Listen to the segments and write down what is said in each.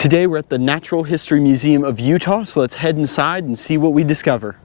Today we're at the Natural History Museum of Utah, so let's head inside and see what we discover.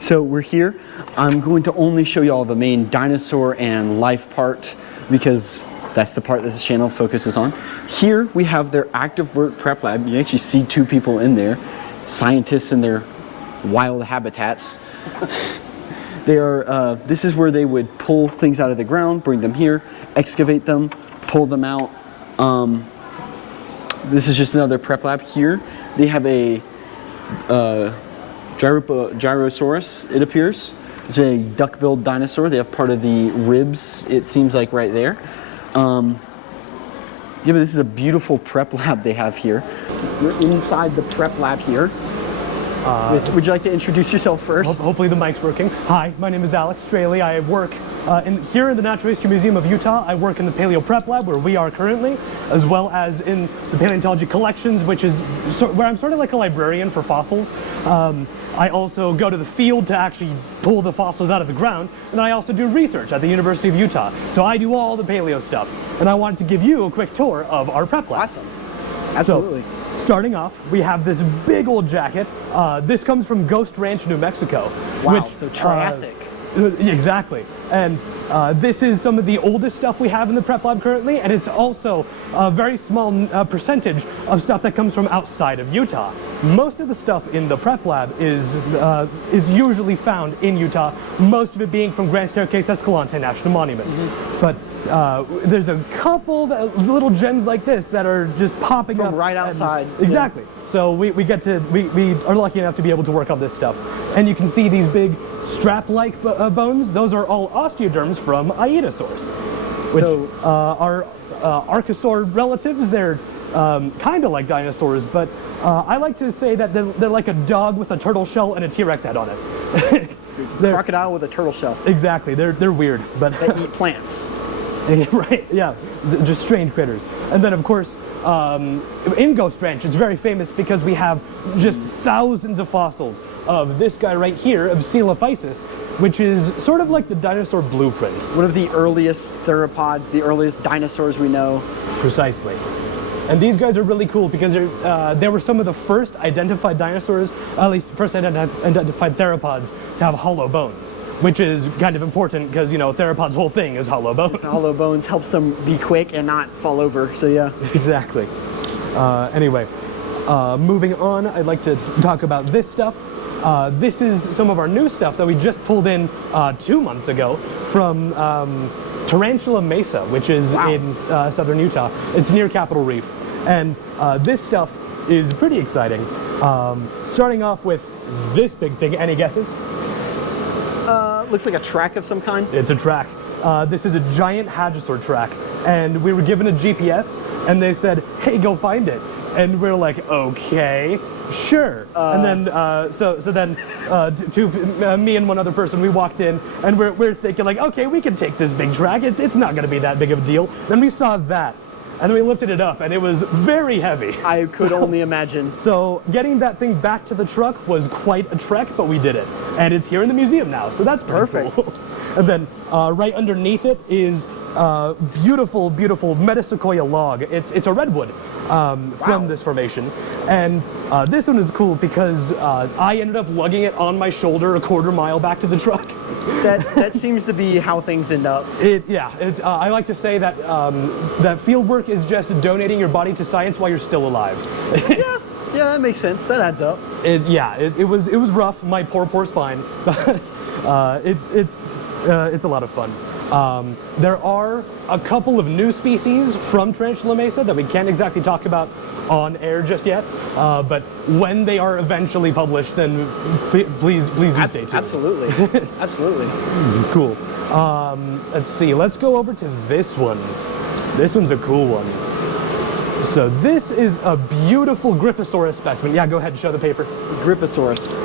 So we're here. I'm going to only show you all the main dinosaur and life part because that's the part that this channel focuses on. Here we have their active work prep lab. You actually see two people in there, scientists in their wild habitats. They are. This is where they would pull things out of the ground, bring them here, excavate them, pull them out. This is just another prep lab. Here they have a Gyrosaurus, it appears. It's a duck-billed dinosaur. They have part of the ribs, it seems like, right there. Yeah, but this is a beautiful prep lab they have here. We're inside the prep lab here. Would you like to introduce yourself first? Hopefully the mic's working. Hi, my name is Alex Straley. I work here in the Natural History Museum of Utah. I work in the Paleo Prep Lab, where we are currently, as well as in the Paleontology collections, which is where I'm sort of like a librarian for fossils. I also go to the field to actually pull the fossils out of the ground, and I also do research at the University of Utah. So I do all the paleo stuff, and I wanted to give you a quick tour of our prep lab. Awesome. Absolutely. So, starting off, we have this big old jacket. This comes from Ghost Ranch, New Mexico. Wow, so Triassic. Exactly. And this is some of the oldest stuff we have in the prep lab currently, and it's also a very small percentage of stuff that comes from outside of Utah. Most of the stuff in the prep lab is usually found in Utah, most of it being from Grand Staircase Escalante National Monument. But there's a couple little gems like this that are just popping up from right outside. Exactly. Yeah. So we are lucky enough to be able to work on this stuff. And you can see these big strap-like bones. Those are all osteoderms from Aedosaurs, which are archosaur relatives. They're kind of like dinosaurs, but I like to say that they're like a dog with a turtle shell and a T-Rex head on it. Crocodile with a turtle shell. Exactly. They're weird, but they eat plants. Right, yeah, just strange critters. And then, of course, in Ghost Ranch, it's very famous because we have just thousands of fossils of this guy right here, of Coelophysis, which is sort of like the dinosaur blueprint. One of the earliest theropods, the earliest dinosaurs we know. Precisely. And these guys are really cool because they were some of the first identified dinosaurs, at least first identified theropods, to have hollow bones, which is kind of important because, you know, theropods' whole thing is hollow bones. Hollow bones helps them be quick and not fall over, so yeah. Exactly. Anyway, moving on, I'd like to talk about this stuff. This is some of our new stuff that we just pulled in 2 months ago from Tarantula Mesa, which is in southern Utah. It's near Capitol Reef. And this stuff is pretty exciting. Starting off with this big thing. Any guesses? Looks like a track of some kind. It's a track. This is a giant hadrosaur track. And we were given a GPS, and they said, hey, go find it. And we're like, okay, sure. And then, me and one other person, we walked in, and we're thinking like, okay, we can take this big track. It's not going to be that big of a deal. Then we saw that, and then we lifted it up, and it was very heavy. I could only imagine. So getting that thing back to the truck was quite a trek, but we did it. And it's here in the museum now, so that's perfect. Cool. And then right underneath it is beautiful, beautiful Metasequoia log. It's a redwood from this formation. And this one is cool because I ended up lugging it on my shoulder a quarter mile back to the truck. That seems to be how things end up. I like to say that that field work is just donating your body to science while you're still alive. Yeah, that makes sense. That adds up. It was rough. My poor spine. It's a lot of fun. There are a couple of new species from Tarantula Mesa that we can't exactly talk about on air just yet, but when they are eventually published, then please do stay tuned. Absolutely. Absolutely. Cool. Let's see, let's go over to this one. This one's a cool one. So this is a beautiful Griposaurus specimen. Yeah, go ahead and show the paper. Griposaurus.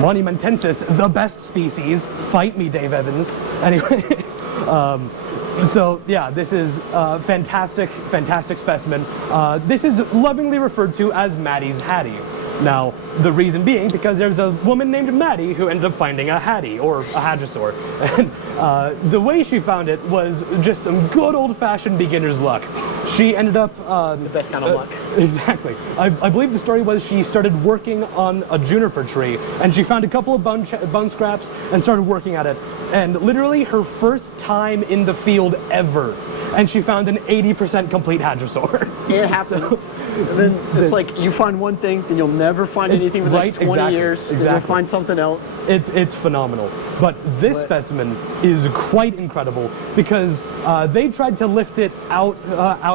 Monumentensis, the best species. Fight me, Dave Evans. Anyway, so yeah, this is a fantastic specimen. This is lovingly referred to as Maddie's Hattie. Now, the reason being because there's a woman named Maddie who ended up finding a Hattie, or a Hadrosaur. And the way she found it was just some good old-fashioned beginner's luck. She ended up... the best kind of luck. Exactly. I believe the story was she started working on a juniper tree, and she found a couple of bone scraps and started working at it. And literally her first time in the field ever, and she found an 80% complete Hadrosaur. It happened. So, then it's like you find one thing, then you'll never find anything for the next 20 years. Exactly. You'll find something else. It's phenomenal. But this specimen is quite incredible because they tried to lift it out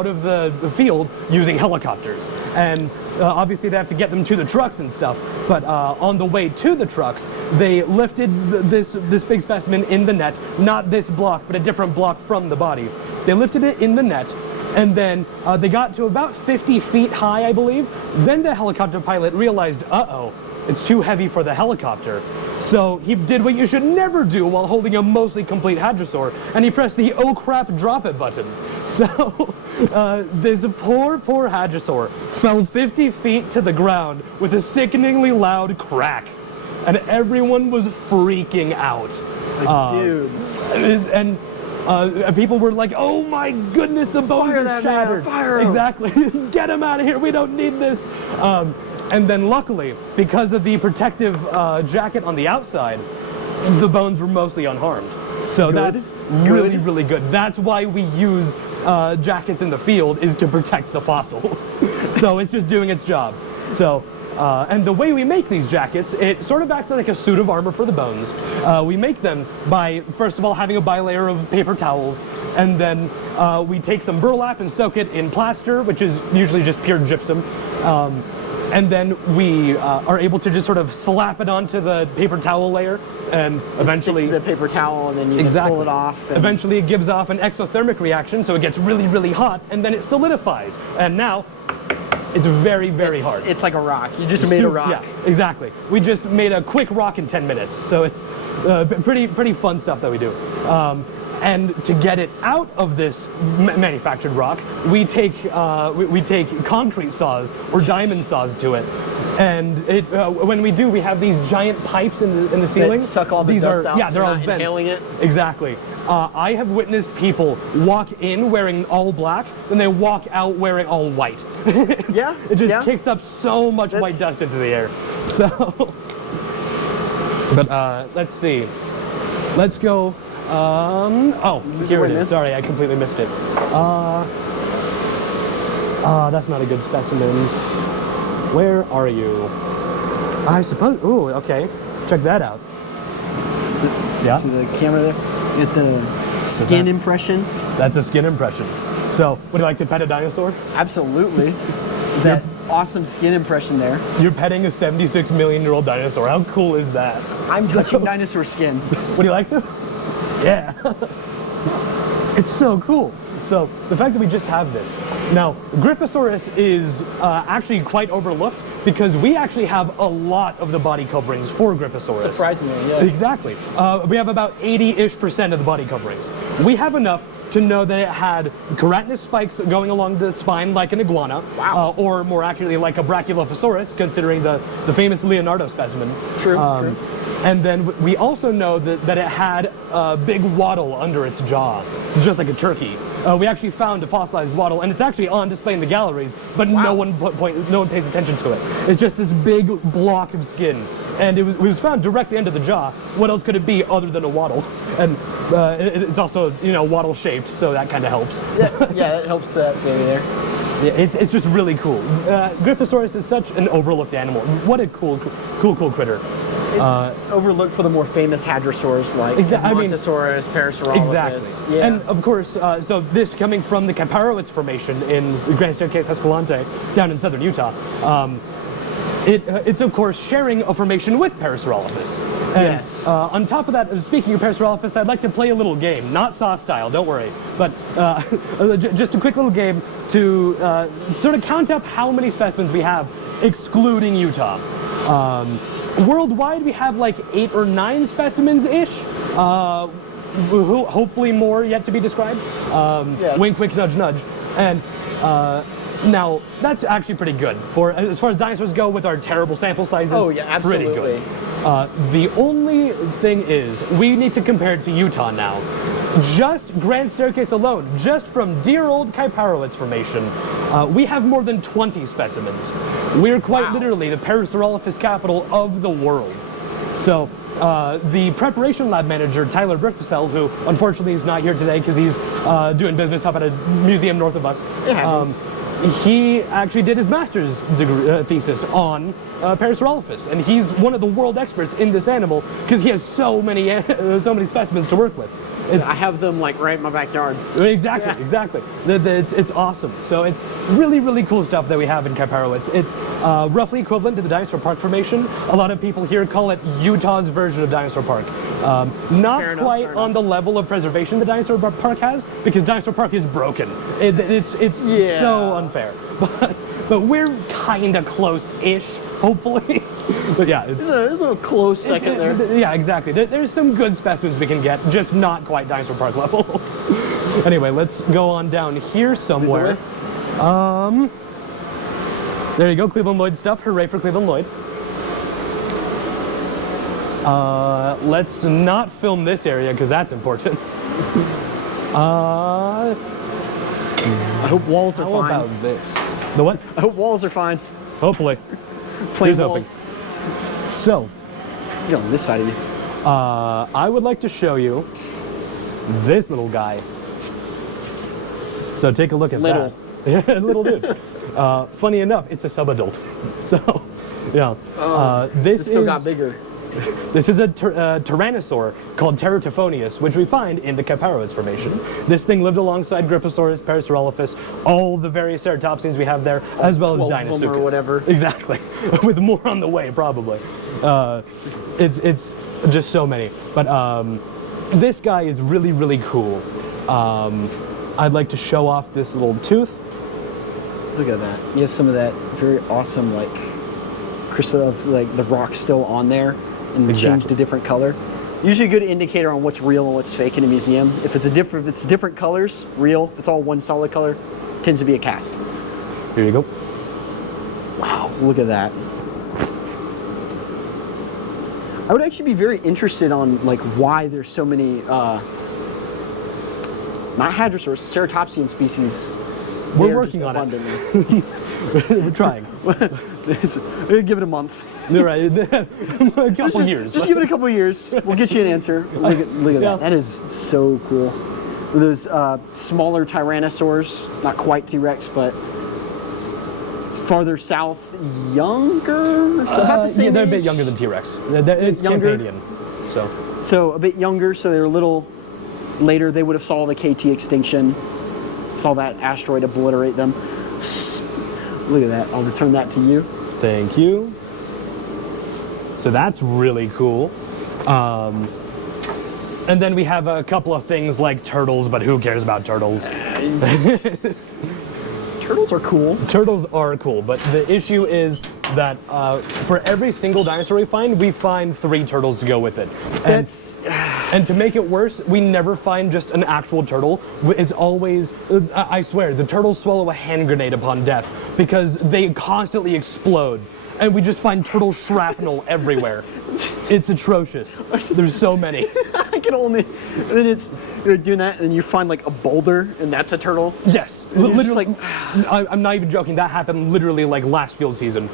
of the field using helicopters. And obviously they have to get them to the trucks and stuff. But on the way to the trucks, they lifted this big specimen in the net. Not this block, but a different block from the body. They lifted it in the net. And then they got to about 50 feet high, I believe. Then the helicopter pilot realized, uh-oh, it's too heavy for the helicopter. So he did what you should never do while holding a mostly complete Hadrosaur, and he pressed the oh crap drop it button. So this poor Hadrosaur fell 50 feet to the ground with a sickeningly loud crack. And everyone was freaking out. Dude. And people were like, "Oh my goodness, the bones are shattered!" Fire him. Exactly. Get him out of here. We don't need this. And then, luckily, because of the protective jacket on the outside, the bones were mostly unharmed. So that's really, really good. That's why we use jackets in the field, is to protect the fossils. So it's just doing its job. So. And the way we make these jackets, it sort of acts like a suit of armor for the bones. We make them by, first of all, having a bilayer of paper towels, and then we take some burlap and soak it in plaster, which is usually just pure gypsum. And then we are able to just sort of slap it onto the paper towel layer, and eventually... It sticks to the paper towel, and then you can pull it off. And eventually it gives off an exothermic reaction, so it gets really, really hot, and then it solidifies. And now... it's very, very hard. It's like a rock. You just made a rock. Yeah, exactly. We just made a quick rock in 10 minutes. So it's pretty fun stuff that we do. And to get it out of this manufactured rock, we take concrete saws or diamond saws to it. And when we do, we have these giant pipes in the ceiling. That suck all the dust out. Yeah, they're all vents. Inhaling it. Exactly. I have witnessed people walk in wearing all black, then they walk out wearing all white. Yeah. It just kicks up so much white dust into the air. So, but let's see. Let's go. Oh, here it is. Sorry, I completely missed it. That's not a good specimen. Where are you? I suppose. Ooh, okay. Check that out. Yeah. See the camera there? Get the skin impression. That's a skin impression. So, would you like to pet a dinosaur? Absolutely. That awesome skin impression there. You're petting a 76 million year old dinosaur. How cool is that? I'm touching dinosaur skin. Would you like to? Yeah. It's so cool. So, the fact that we just have this. Now, Griposaurus is actually quite overlooked because we actually have a lot of the body coverings for Griposaurus. Surprisingly, yeah. Exactly. We have about 80-ish% of the body coverings. We have enough to know that it had keratinous spikes going along the spine like an iguana. Wow. Or more accurately, like a Brachylophosaurus, considering the famous Leonardo specimen. True, true. And then we also know that it had a big wattle under its jaw, just like a turkey. We actually found a fossilized wattle, and it's actually on display in the galleries, but no one pays attention to it. It's just this big block of skin, and it was found directly under the jaw. What else could it be other than a wattle? And it's also wattle shaped, so that kind of helps. Yeah, it helps maybe there. Yeah, it's just really cool. Griposaurus is such an overlooked animal. What a cool critter. It's overlooked for the more famous hadrosaurs like Montosaurus, Parasaurolophus. Exactly. Yeah. And of course, so this coming from the Camparowitz Formation in Grand Staircase Escalante down in southern Utah. It's of course sharing a formation with Parasaurolophus. And, Yes. on top of that, speaking of Parasaurolophus, I'd like to play a little game, not Saw style, don't worry, but just a quick little game to sort of count up how many specimens we have, excluding Utah. Worldwide, we have like 8 or 9 specimens-ish. Hopefully more yet to be described. Yes. Wink, wink, nudge, nudge. And now, that's actually pretty good. As far as dinosaurs go with our terrible sample sizes, Oh, yeah, pretty absolutely. good. The only thing is, we need to compare it to Utah now. Just Grand Staircase alone, just from dear old Kaiparowitz Formation, we have more than 20 specimens. We're quite literally the Parasaurolophus capital of the world. So, the preparation lab manager, Tyler Berthusel, who unfortunately is not here today because he's doing business up at a museum north of us, he actually did his master's degree, thesis on Parasaurolophus, and he's one of the world experts in this animal because he has so many specimens to work with. I have them like right in my backyard. Exactly, exactly. It's awesome. So it's really, really cool stuff that we have in Kaiparowitz. It's roughly equivalent to the Dinosaur Park Formation. A lot of people here call it Utah's version of Dinosaur Park. Not quite on the level of preservation the Dinosaur Park has, because Dinosaur Park is broken. It's so unfair. But we're kind of close-ish, hopefully. But yeah, it's a little close second there. Yeah, exactly. There's some good specimens we can get, just not quite Dinosaur Park level. Anyway, let's go on down here somewhere. There you go, Cleveland Lloyd stuff. Hooray for Cleveland Lloyd. Let's not film this area because that's important. I hope walls are How fine. about this? The what? I hope walls are fine. Hopefully. Plain Here's hoping. walls. So, Get on this side of you. I would like to show you this little guy. So take a look at Little. that. Yeah, little dude. Funny enough, it's a subadult. So, yeah. This It still is got bigger. This is a tyrannosaur called Teratophonius, which we find in the Kaiparowitz Formation. This thing lived alongside Griposaurus, Parasaurolophus, all the various ceratopsians we have there, as well as 12 of them Dinosuchus. or whatever. Exactly, with more on the way probably. It's just so many. But this guy is really, really cool. I'd like to show off this little tooth. Look at that. You have some of that very awesome like crystal of like the rock still on there and changed to different color. Usually a good indicator on what's real and what's fake in a museum. If it's different colors, real. If it's all one solid color, tends to be a cast. Here you go. Wow, look at that. I would actually be very interested on like why there's so many not hadrosaurs, ceratopsian species. We're there working just on it. abundantly. We're trying. Give it a month. You're right. A couple years. Just give it a couple years. We'll get you an answer. Look at Yeah. that. That is so cool. Those smaller tyrannosaurs, not quite T-Rex, but farther south, younger. About the same yeah, they're a age. bit younger than T-Rex. It's Younger? Campanian. So So a bit younger. So they're a little later. They would have saw the KT extinction. Saw that asteroid obliterate them. Look at that. I'll return that to you. thank you. So that's really cool. And then we have a couple of things like turtles, but who cares about turtles? Turtles are cool. Turtles are cool, but the issue is that for every single dinosaur we find 3 turtles to go with it. And to make it worse, we never find just an actual turtle. It's always, I swear, the turtles swallow a hand grenade upon death because they constantly explode. And we just find turtle shrapnel everywhere. It's atrocious. There's so many. I can only. And then you're doing that, and you find like a boulder, and that's a turtle. Yes, And you're literally. just like, I'm not even joking. That happened literally like last field season.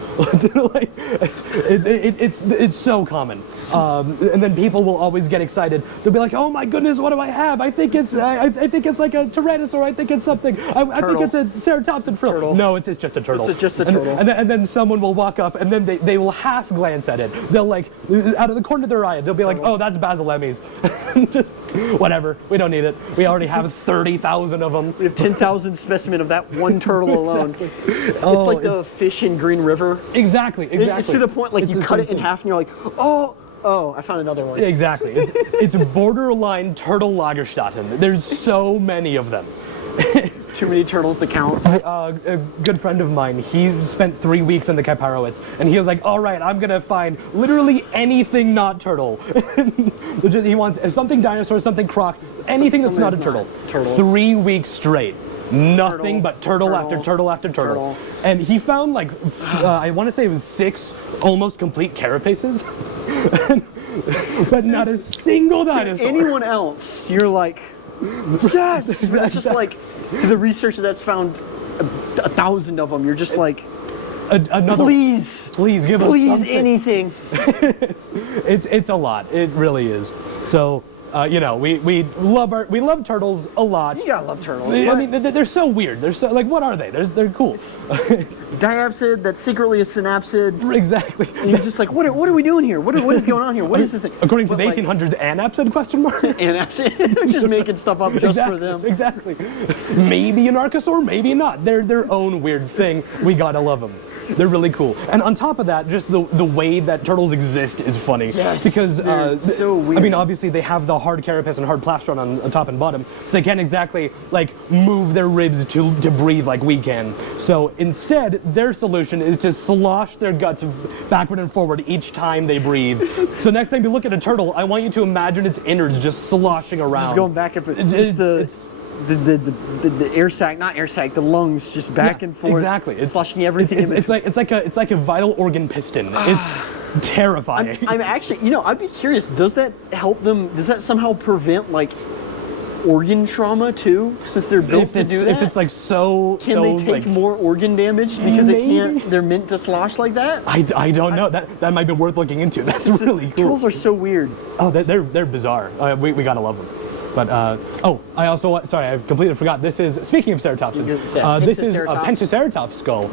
Like, it's so common. And then people will always get excited. They'll be like, "Oh my goodness, what do I have? I think it's like a Tyrannosaur. I think it's something. I think it's a Ceratopsian frill." Turtle. No, it's just a turtle. It's just a turtle. And then someone will walk up, and then they will half glance at it. They'll like out of the corner of their eye, they'll be like, oh, that's Basilemys. Just whatever. We don't need it. We already have 30,000 of them. We have 10,000 specimen of that one turtle alone. It's Oh, like the fish in Green River. Exactly. It's to the point like It's you the cut same it in thing. half and you're like, oh, I found another one. Exactly. It's borderline turtle Lagerstätten. There's so many of them. Too many turtles to count. A good friend of mine, he spent 3 weeks in the Kaiparowitz, and he was like, all right, I'm gonna find literally anything not turtle. He wants something dinosaur, something croc, anything that's not a turtle. 3 weeks straight. Nothing but turtle after turtle after turtle. And he found like, I want to say it was 6 almost complete carapaces, but not a single dinosaur. Anyone else, you're like, yes! But it's just like, the researcher that's found 1,000 of them, you're just like, Another, please give us something. anything. It's a lot. It really is. So we love turtles a lot. You gotta love turtles. I mean, they're so weird. They're so like, what are they? They're cool. Diapsid that's secretly a synapsid. Exactly. And you're just like, what are we doing here? What is going on here? What is this thing? According to But, the like, 1800s, anapsid question mark. Synapsid, just making stuff up just for them. Exactly. Maybe an archosaur, maybe not. They're their own weird thing. We gotta love them. They're really cool. And on top of that, just the way that turtles exist is funny. Yes, because they're so weird. I mean, obviously they have the hard carapace and hard plastron on top and bottom, so they can't exactly like move their ribs to breathe like we can. So instead, their solution is to slosh their guts backward and forward each time they breathe. So next time you look at a turtle, I want you to imagine its innards just sloshing around. Just going back and forth. The air sac, not air sac, the lungs just back and forth. Exactly. It's flushing everything. It's like a vital organ piston. It's terrifying. I'm actually, I'd be curious. Does that help them? Does that somehow prevent like organ trauma too? Since they're built to do that. If it's like so, can they take like, more organ damage because they maybe? can't? They're meant to slosh like that. I don't know. That might be worth looking into. That's really cool. Turtles are so weird. Oh, they're bizarre. We gotta love them. But I also sorry, I completely forgot. This is speaking of ceratopsians. This is a Pentaceratops skull,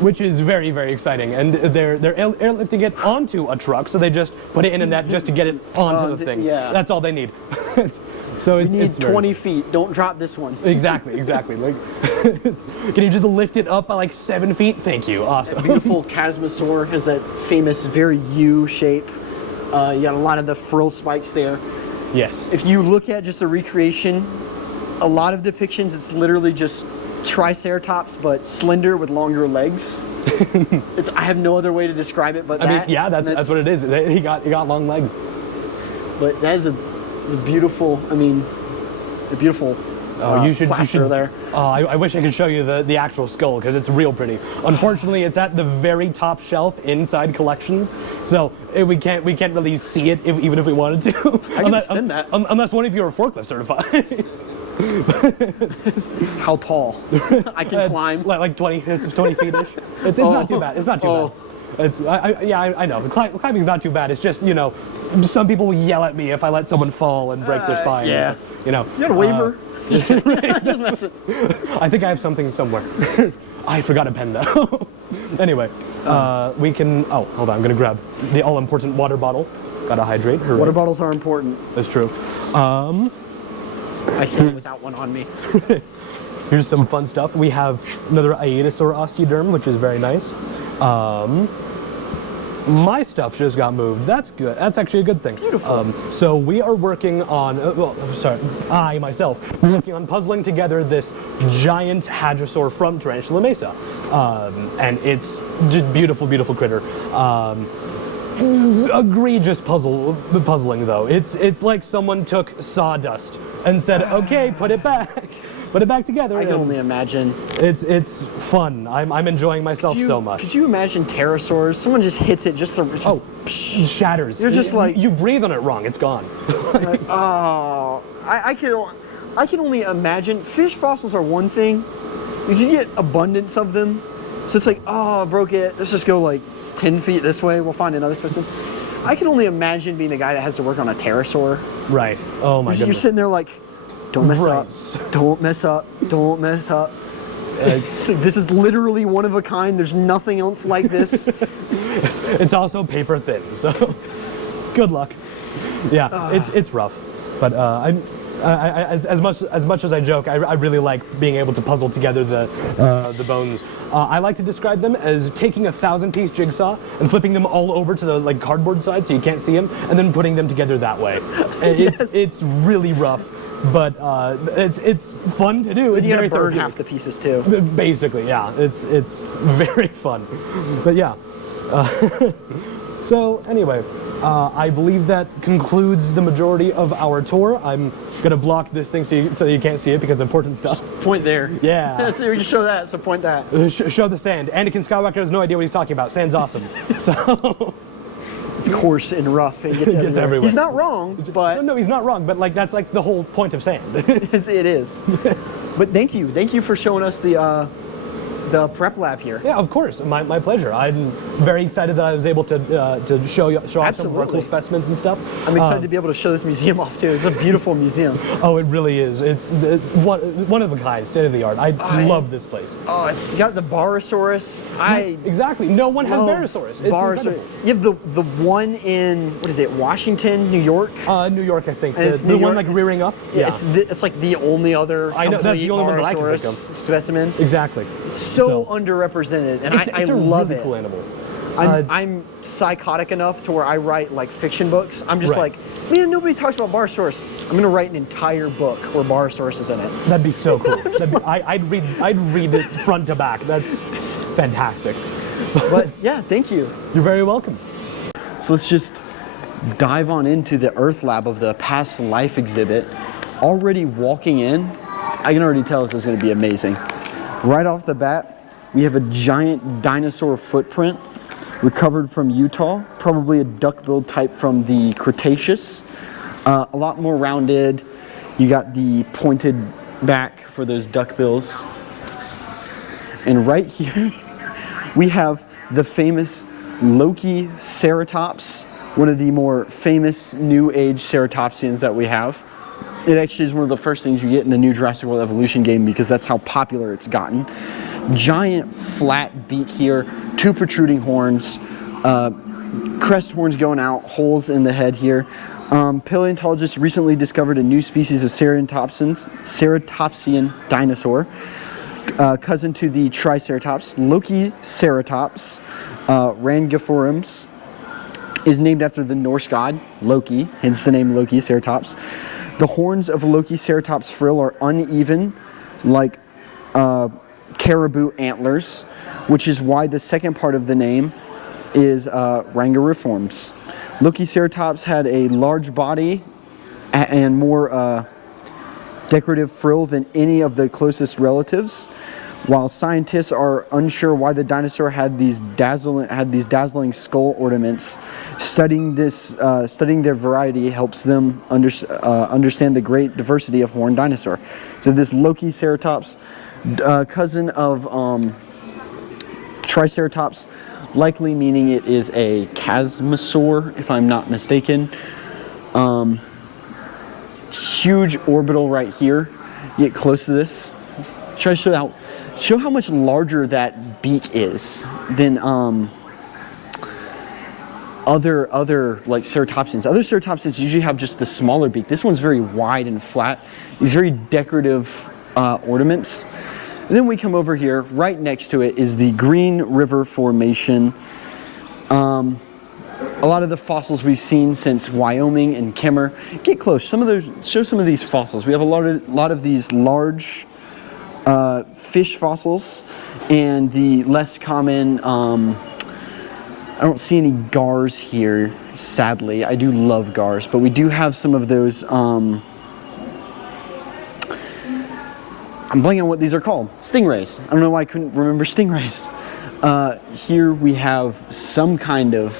which is very, very exciting. And they're airlifting it onto a truck, so they just put it in a net just to get it onto the thing. Yeah. That's all they need. It's It's 20 feet. Don't drop this one. Exactly. Like, can you just lift it up by like 7 feet? Thank you. Awesome. That beautiful Chasmosaur has that famous, very U shape. You got a lot of the frill spikes there. Yes. If you look at just a recreation, a lot of depictions, it's literally just Triceratops, but slender with longer legs. I have no other way to describe it but that. I mean, yeah, that's what it is. He got long legs. But that is a beautiful, You should plaster there. I wish I could show you the actual skull because it's real pretty. Unfortunately, it's at the very top shelf inside collections, so we can't really see it even if we wanted to. I can extend that. Unless one of you are forklift certified. How tall? I can climb. Like 20 feet-ish. It's not too bad. It's not too bad. I know. Climbing's not too bad. It's just, some people will yell at me if I let someone fall and break their spine. Yeah. You got a waiver? Just kidding. Just messing. I think I have something somewhere. I forgot a pen though. Anyway, we can. Oh, hold on. I'm gonna grab the all-important water bottle. Gotta hydrate. Hooray. Water bottles are important. That's true. I sit without one on me. Here's some fun stuff. We have another Aedosaur osteoderm, which is very nice. My stuff just got moved. That's good. That's actually a good thing. Beautiful. So we are working on, I myself, am working on puzzling together this giant hadrosaur from Tarantula Mesa. And it's just beautiful, beautiful critter. Egregious puzzling though. It's like someone took sawdust and said, okay, put it back. Put it back together. I can only imagine. It's fun. I'm enjoying myself so much. Could you imagine pterosaurs? Someone just hits it, It shatters. You're just like you breathe on it wrong. It's gone. like, oh, I can only imagine. Fish fossils are one thing because you get abundance of them. So it's like, oh, I broke it. Let's just go like 10 feet this way. We'll find another specimen. I can only imagine being the guy that has to work on a pterosaur. Right. Oh my goodness. You're sitting there like, don't mess up. Don't mess up. Don't mess up. This is literally one of a kind. There's nothing else like this. It's also paper thin, so. Good luck. Yeah, it's rough, but as much as I joke, I really like being able to puzzle together the bones. I like to describe them as taking a 1,000-piece jigsaw and flipping them all over to the cardboard side so you can't see them, and then putting them together that way. And it's really rough, but it's fun to do. It's you very gotta burn therapeutic. half the pieces too. Basically, yeah, it's very fun. But yeah. So anyway, I believe that concludes the majority of our tour. I'm gonna block this thing so you can't see it because important stuff. Point there. Yeah. So you show that, so point that. Show the sand. Anakin Skywalker has no idea what he's talking about. Sand's awesome. So It's coarse and rough. It gets everywhere. He's not wrong, but no, he's not wrong. But that's the whole point of sand. it is. But thank you for showing us the prep lab here. Yeah, of course. My pleasure. I'm very excited that I was able to show off some of our cool specimens and stuff. I'm excited to be able to show this museum off too. It's a beautiful museum. Oh, it really is. It's one of a kind, state of the art. I love this place. Oh, it's got the Barosaurus. Exactly. No one has Barosaurus. It's Barosaurus. incredible. You have the one in, what is it, Washington, New York? New York, I think. And The one rearing up. Yeah. It's like the only other I know, that's the only one that I can think Barosaurus of. specimen. Exactly. So underrepresented, and I it's a love really it. cool animal. I'm psychotic enough to where I write fiction books. I'm just Right. man, nobody talks about Barosaurus. I'm gonna write an entire book where Barosaurus is in it. That'd be so cool. I'd read it front to back. That's fantastic. But yeah, thank you. You're very welcome. So let's just dive on into the Earth Lab of the Past Life exhibit. Already walking in, I can already tell this is gonna be amazing. Right off the bat, we have a giant dinosaur footprint recovered from Utah, probably a duck-billed type from the Cretaceous. A lot more rounded. You got the pointed back for those duck bills. And right here, we have the famous Loki Ceratops, one of the more famous New Age Ceratopsians that we have. It actually is one of the first things you get in the new Jurassic World Evolution game because that's how popular it's gotten. Giant flat beak here, 2 protruding horns, crest horns going out, holes in the head here. Paleontologists recently discovered a new species of Ceratopsian dinosaur, cousin to the Triceratops. Loki Ceratops rangiformis is named after the Norse god Loki, hence the name Loki Ceratops. The horns of Loki Ceratops frill are uneven, like caribou antlers, which is why the second part of the name is rangiformis. Loki Ceratops had a large body and more decorative frill than any of the closest relatives. While scientists are unsure why the dinosaur had these dazzling skull ornaments, studying their variety helps them understand the great diversity of horned dinosaur. So this Loki Ceratops, cousin of Triceratops, likely meaning it is a chasmosaur, if I'm not mistaken. Huge orbital right here. Get close to this. Try to show how much larger that beak is than other ceratopsians. Other ceratopsians usually have just the smaller beak. This one's very wide and flat. These very decorative ornaments. And then we come over here. Right next to it is the Green River Formation. A lot of the fossils we've seen since Wyoming and Kemmer. Get close. Show some of these fossils. We have a lot of these large fish fossils, and the less common. I don't see any gars here, sadly. I do love gars, but we do have some of those. I'm blanking on what these are called. Stingrays. I don't know why I couldn't remember stingrays. Here we have some kind of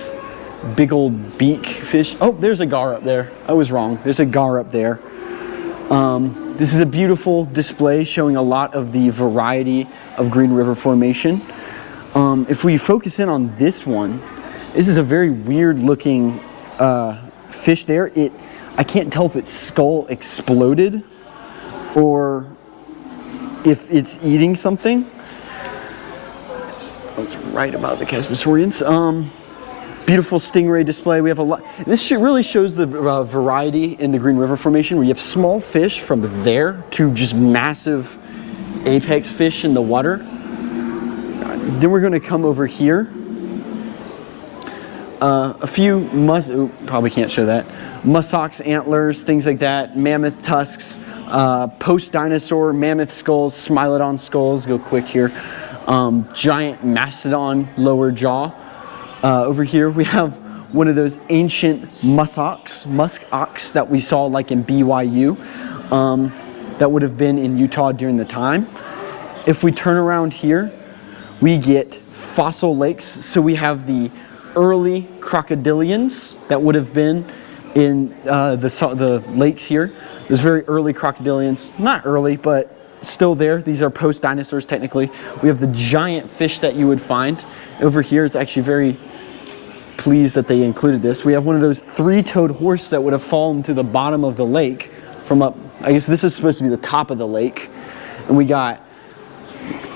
big old beak fish. Oh, there's a gar up there. I was wrong. There's a gar up there. This is a beautiful display showing a lot of the variety of Green River Formation. If we focus in on this one, this is a very weird looking fish there. I can't tell if its skull exploded or if it's eating something. I was right about the Chasmosaurians. beautiful stingray display. We have a lot. This really shows the variety in the Green River Formation, where you have small fish from there to just massive apex fish in the water. Then we're going to come over here. A few probably can't show that. Muskox antlers, things like that. Mammoth tusks, post-dinosaur mammoth skulls, smilodon skulls. Go quick here. Giant mastodon lower jaw. Over here we have one of those ancient muskox that we saw like in BYU, that would have been in Utah during the time. If we turn around here, we get fossil lakes. So we have the early crocodilians that would have been in the lakes here. Those very early crocodilians, not early, but still there. These are post-dinosaurs technically. We have the giant fish that you would find over here. It's actually very pleased that they included this. We have one of those three-toed horse that would have fallen to the bottom of the lake from up. I guess this is supposed to be the top of the lake. And we got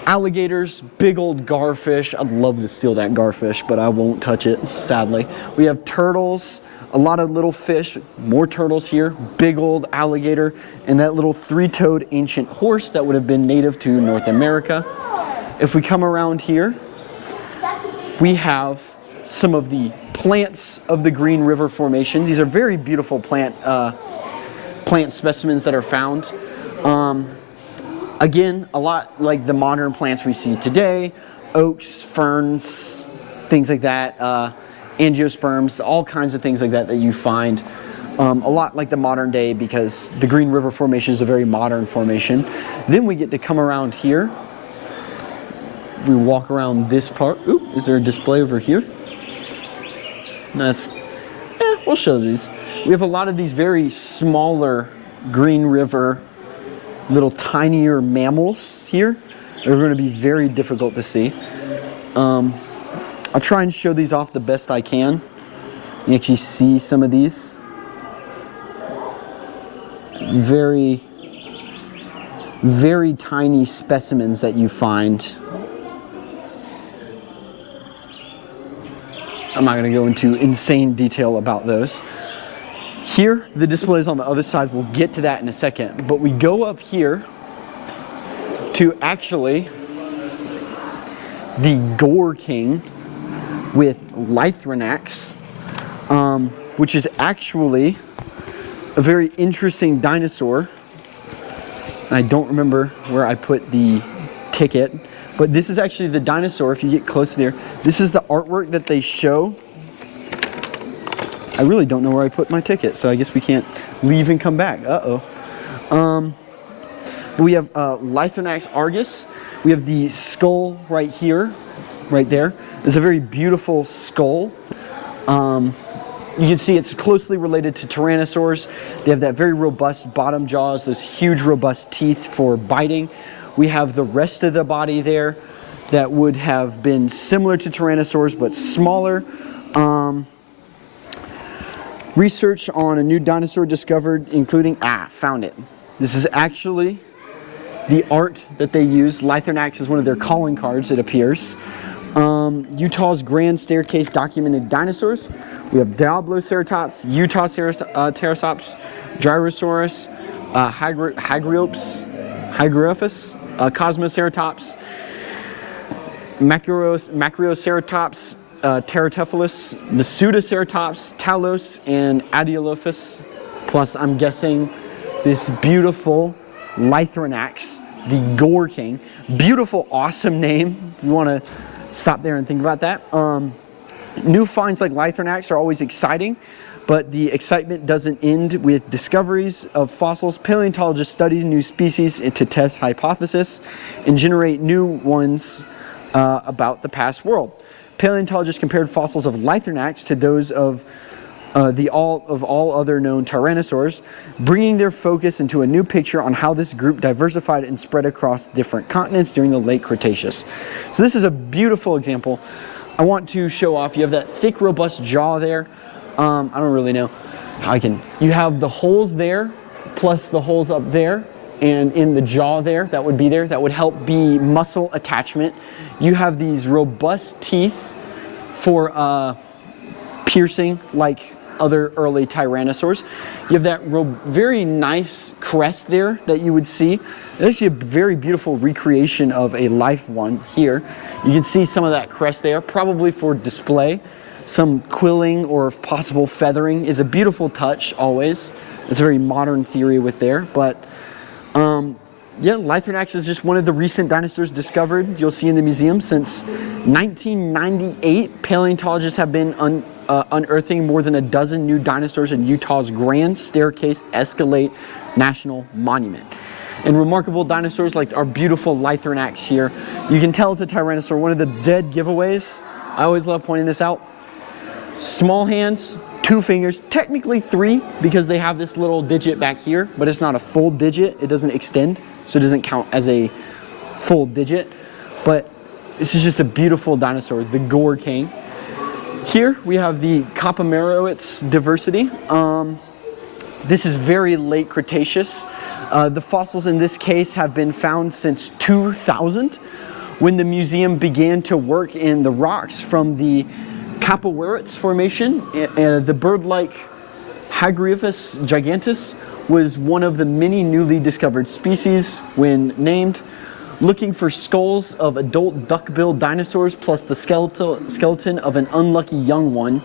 alligators, big old garfish. I'd love to steal that garfish, but I won't touch it, sadly. We have turtles, a lot of little fish, more turtles here, big old alligator, and that little three-toed ancient horse that would have been native to North America. If we come around here, we have some of the plants of the Green River Formation. These are very beautiful plant specimens that are found. Again, a lot like the modern plants we see today, oaks, ferns, things like that, angiosperms, all kinds of things like that that you find. A lot like the modern day, because the Green River Formation is a very modern formation. Then we get to come around here. We walk around this part. Ooh, is there a display over here? No, we'll show these. We have a lot of these very smaller Green River little tinier mammals here. They're going to be very difficult to see. I'll try and show these off the best I can. You actually see some of these. Very, very tiny specimens that you find. I'm not going to go into insane detail about those. Here, the display is on the other side. We'll get to that in a second. But we go up here to actually the Gore King with Lythronax, which is actually a very interesting dinosaur. I don't remember where I put the ticket, but this is actually the dinosaur. If you get close there, this is the artwork that they show. I really don't know where I put my ticket, so I guess we can't leave and come back. We have Lythronax argus. We have the skull right here, right there. It's a very beautiful skull. You can see it's closely related to tyrannosaurs. They have that very robust bottom jaws, those huge robust teeth for biting. We have the rest of the body there that would have been similar to tyrannosaurs but smaller. Research on a new dinosaur discovered, including, found it. This is actually the art that they use. Lythronax is one of their calling cards, it appears. Utah's Grand Staircase documented dinosaurs. We have Diabloceratops, Utah Pterosaurs, Gyrosaurus, Hygrophus, Cosmoceratops, Macroceratops, Teratophyllus, Nasutoceratops, Talos, and Adiolophus. Plus, I'm guessing this beautiful Lythronax, the Gore King. Beautiful, awesome name. If you want to stop there and think about that. New finds like Lythronax are always exciting, but the excitement doesn't end with discoveries of fossils. Paleontologists study new species to test hypotheses and generate new ones about the past world. Paleontologists compared fossils of Lythronax to those of all other known tyrannosaurs, bringing their focus into a new picture on how this group diversified and spread across different continents during the late Cretaceous. So this is a beautiful example. I want to show off. You have that thick, robust jaw there. I don't really know how I can. You have the holes there, plus the holes up there, and in the jaw there, that would be there. That would help be muscle attachment. You have these robust teeth for piercing like other early tyrannosaurs. You have that very nice crest there that you would see. It's actually a very beautiful recreation of a life one here. You can see some of that crest there, probably for display. Some quilling or if possible feathering is a beautiful touch always. It's a very modern theory with there, but yeah, Lythornax is just one of the recent dinosaurs discovered. You'll see in the museum since 1998, paleontologists have been unearthing more than a dozen new dinosaurs in Utah's Grand Staircase Escalate National Monument. And remarkable dinosaurs like our beautiful Lythornax here. You can tell it's a Tyrannosaur. One of the dead giveaways, I always love pointing this out. Small hands, 2 fingers, technically 3 because they have this little digit back here, but it's not a full digit. It doesn't extend, so it doesn't count as a full digit. But this is just a beautiful dinosaur, the Gore King. Here we have the Copomeroids diversity. This is very late Cretaceous. The fossils in this case have been found since 2000, when the museum began to work in the rocks from the Copomeroids formation. The bird-like Hagriopus gigantus was one of the many newly discovered species when named, looking for skulls of adult duck-billed dinosaurs plus the skeleton of an unlucky young one.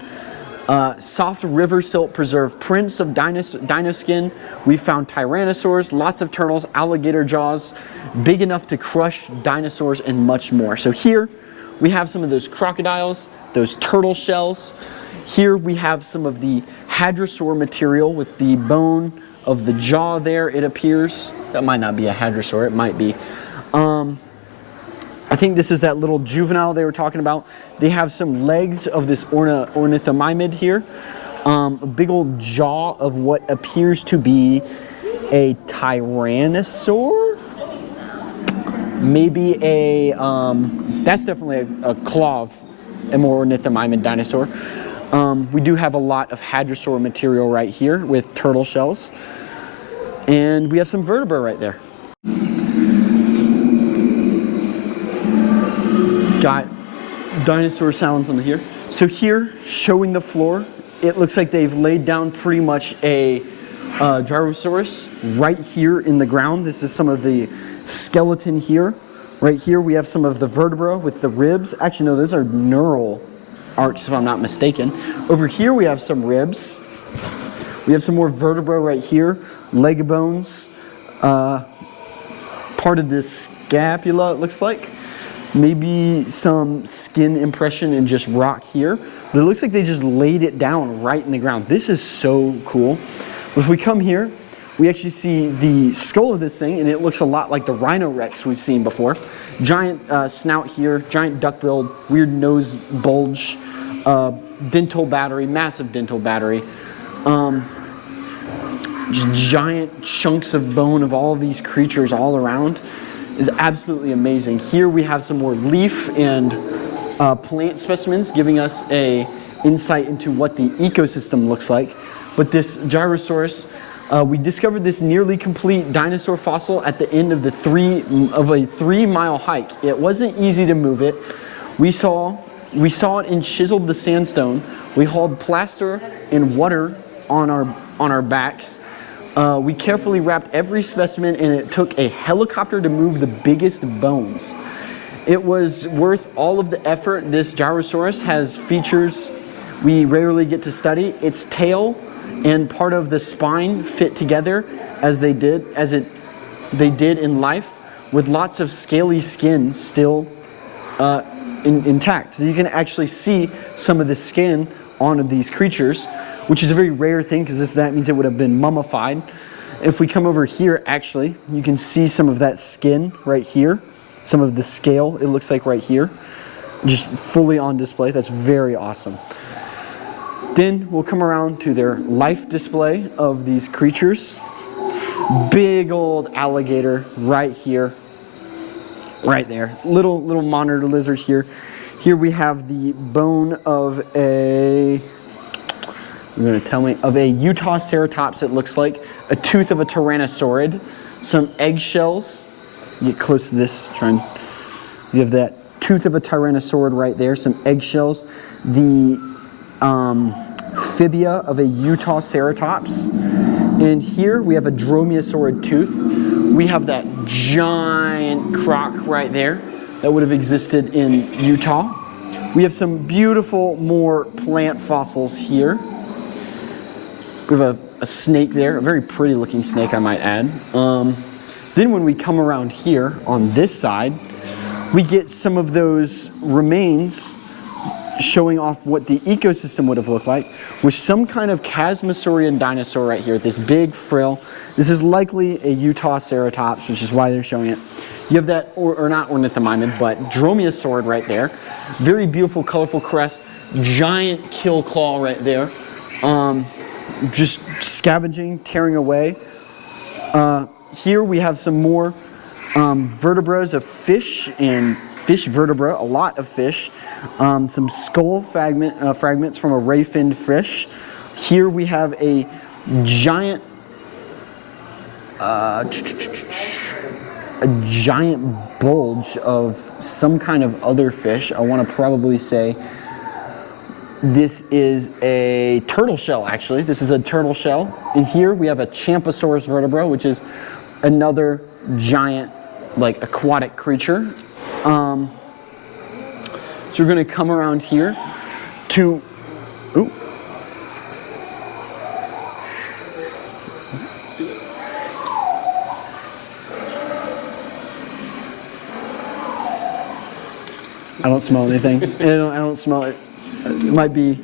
Soft river silt preserved prints of dino skin. We found tyrannosaurs, lots of turtles, alligator jaws, big enough to crush dinosaurs, and much more. So here we have some of those crocodiles, those turtle shells. Here we have some of the hadrosaur material with the bone of the jaw there, it appears. That might not be a hadrosaur, it might be. I think this is that little juvenile they were talking about. They have some legs of this ornithomimid here. A big old jaw of what appears to be a tyrannosaur. Maybe a, that's definitely a claw of an ornithomimid dinosaur. We do have a lot of hadrosaur material right here with turtle shells. And we have some vertebrae right there. Got dinosaur sounds on here. So here, showing the floor, it looks like they've laid down pretty much a Gyrosaurus right here in the ground. This is some of the skeleton here. Right here we have some of the vertebra with the ribs. Actually, no, those are neural arcs if I'm not mistaken. Over here we have some ribs. We have some more vertebra right here, leg bones, part of the scapula it looks like. Maybe some skin impression and just rock here. But it looks like they just laid it down right in the ground. This is so cool. If we come here, we actually see the skull of this thing, and it looks a lot like the Rhino Rex we've seen before. Giant snout here, giant duck-billed, weird nose bulge, dental battery, massive dental battery. Just giant chunks of bone of all these creatures all around. Is absolutely amazing. Here we have some more leaf and plant specimens giving us a insight into what the ecosystem looks like. But this Gyrosaurus, we discovered this nearly complete dinosaur fossil at the end of a 3-mile hike. It wasn't easy to move it. We saw it and chiseled the sandstone. We hauled plaster and water on our backs. We carefully wrapped every specimen, and it took a helicopter to move the biggest bones. It was worth all of the effort. This Gyrosaurus has features we rarely get to study. Its tail and part of the spine fit together as they did in life, with lots of scaly skin still intact. So you can actually see some of the skin on these creatures, which is a very rare thing because that means it would have been mummified. If we come over here, actually, you can see some of that skin right here, some of the scale, it looks like right here, just fully on display. That's very awesome. Then we'll come around to their life display of these creatures. Big old alligator right here, right there. Little monitor lizard here. Here we have the bone of a Utah Ceratops, it looks like, a tooth of a Tyrannosaurid, some eggshells. Get close to this, you have that tooth of a Tyrannosaurid right there, some eggshells. The fibia of a Utah ceratops. And here we have a dromaeosaurid tooth. We have that giant croc right there that would have existed in Utah. We have some beautiful more plant fossils here. We have a snake there, a very pretty looking snake, I might add. Then when we come around here on this side, we get some of those remains showing off what the ecosystem would have looked like with some kind of Chasmosaurian dinosaur right here, this big frill. This is likely a Utah ceratops, which is why they're showing it. You have that, or not ornithomimid, but dromaeosaurid right there. Very beautiful, colorful crest, giant kill claw right there. Just scavenging, tearing away. Here we have some more vertebrae of fish and fish vertebra, a lot of fish. Some skull fragments from a ray-finned fish. Here we have a giant bulge of some kind of other fish. I want to probably say this is a turtle shell, actually. This is a turtle shell. And here we have a Champsosaurus vertebra, which is another giant, like, aquatic creature. So we're going to come around here to, ooh. I don't smell anything. I don't smell it. It might be.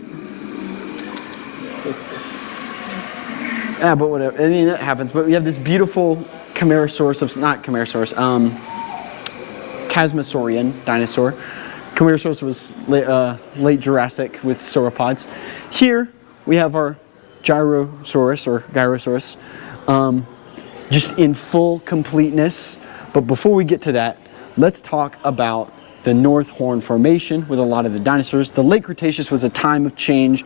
Yeah, but whatever. I mean, that happens. But we have this beautiful Camarasaurus, not Camarasaurus, Chasmosaurian dinosaur. Camarasaurus was late Jurassic with sauropods. Here we have our Gyrosaurus, just in full completeness. But before we get to that, let's talk about the North Horn Formation with a lot of the dinosaurs. The late Cretaceous was a time of change.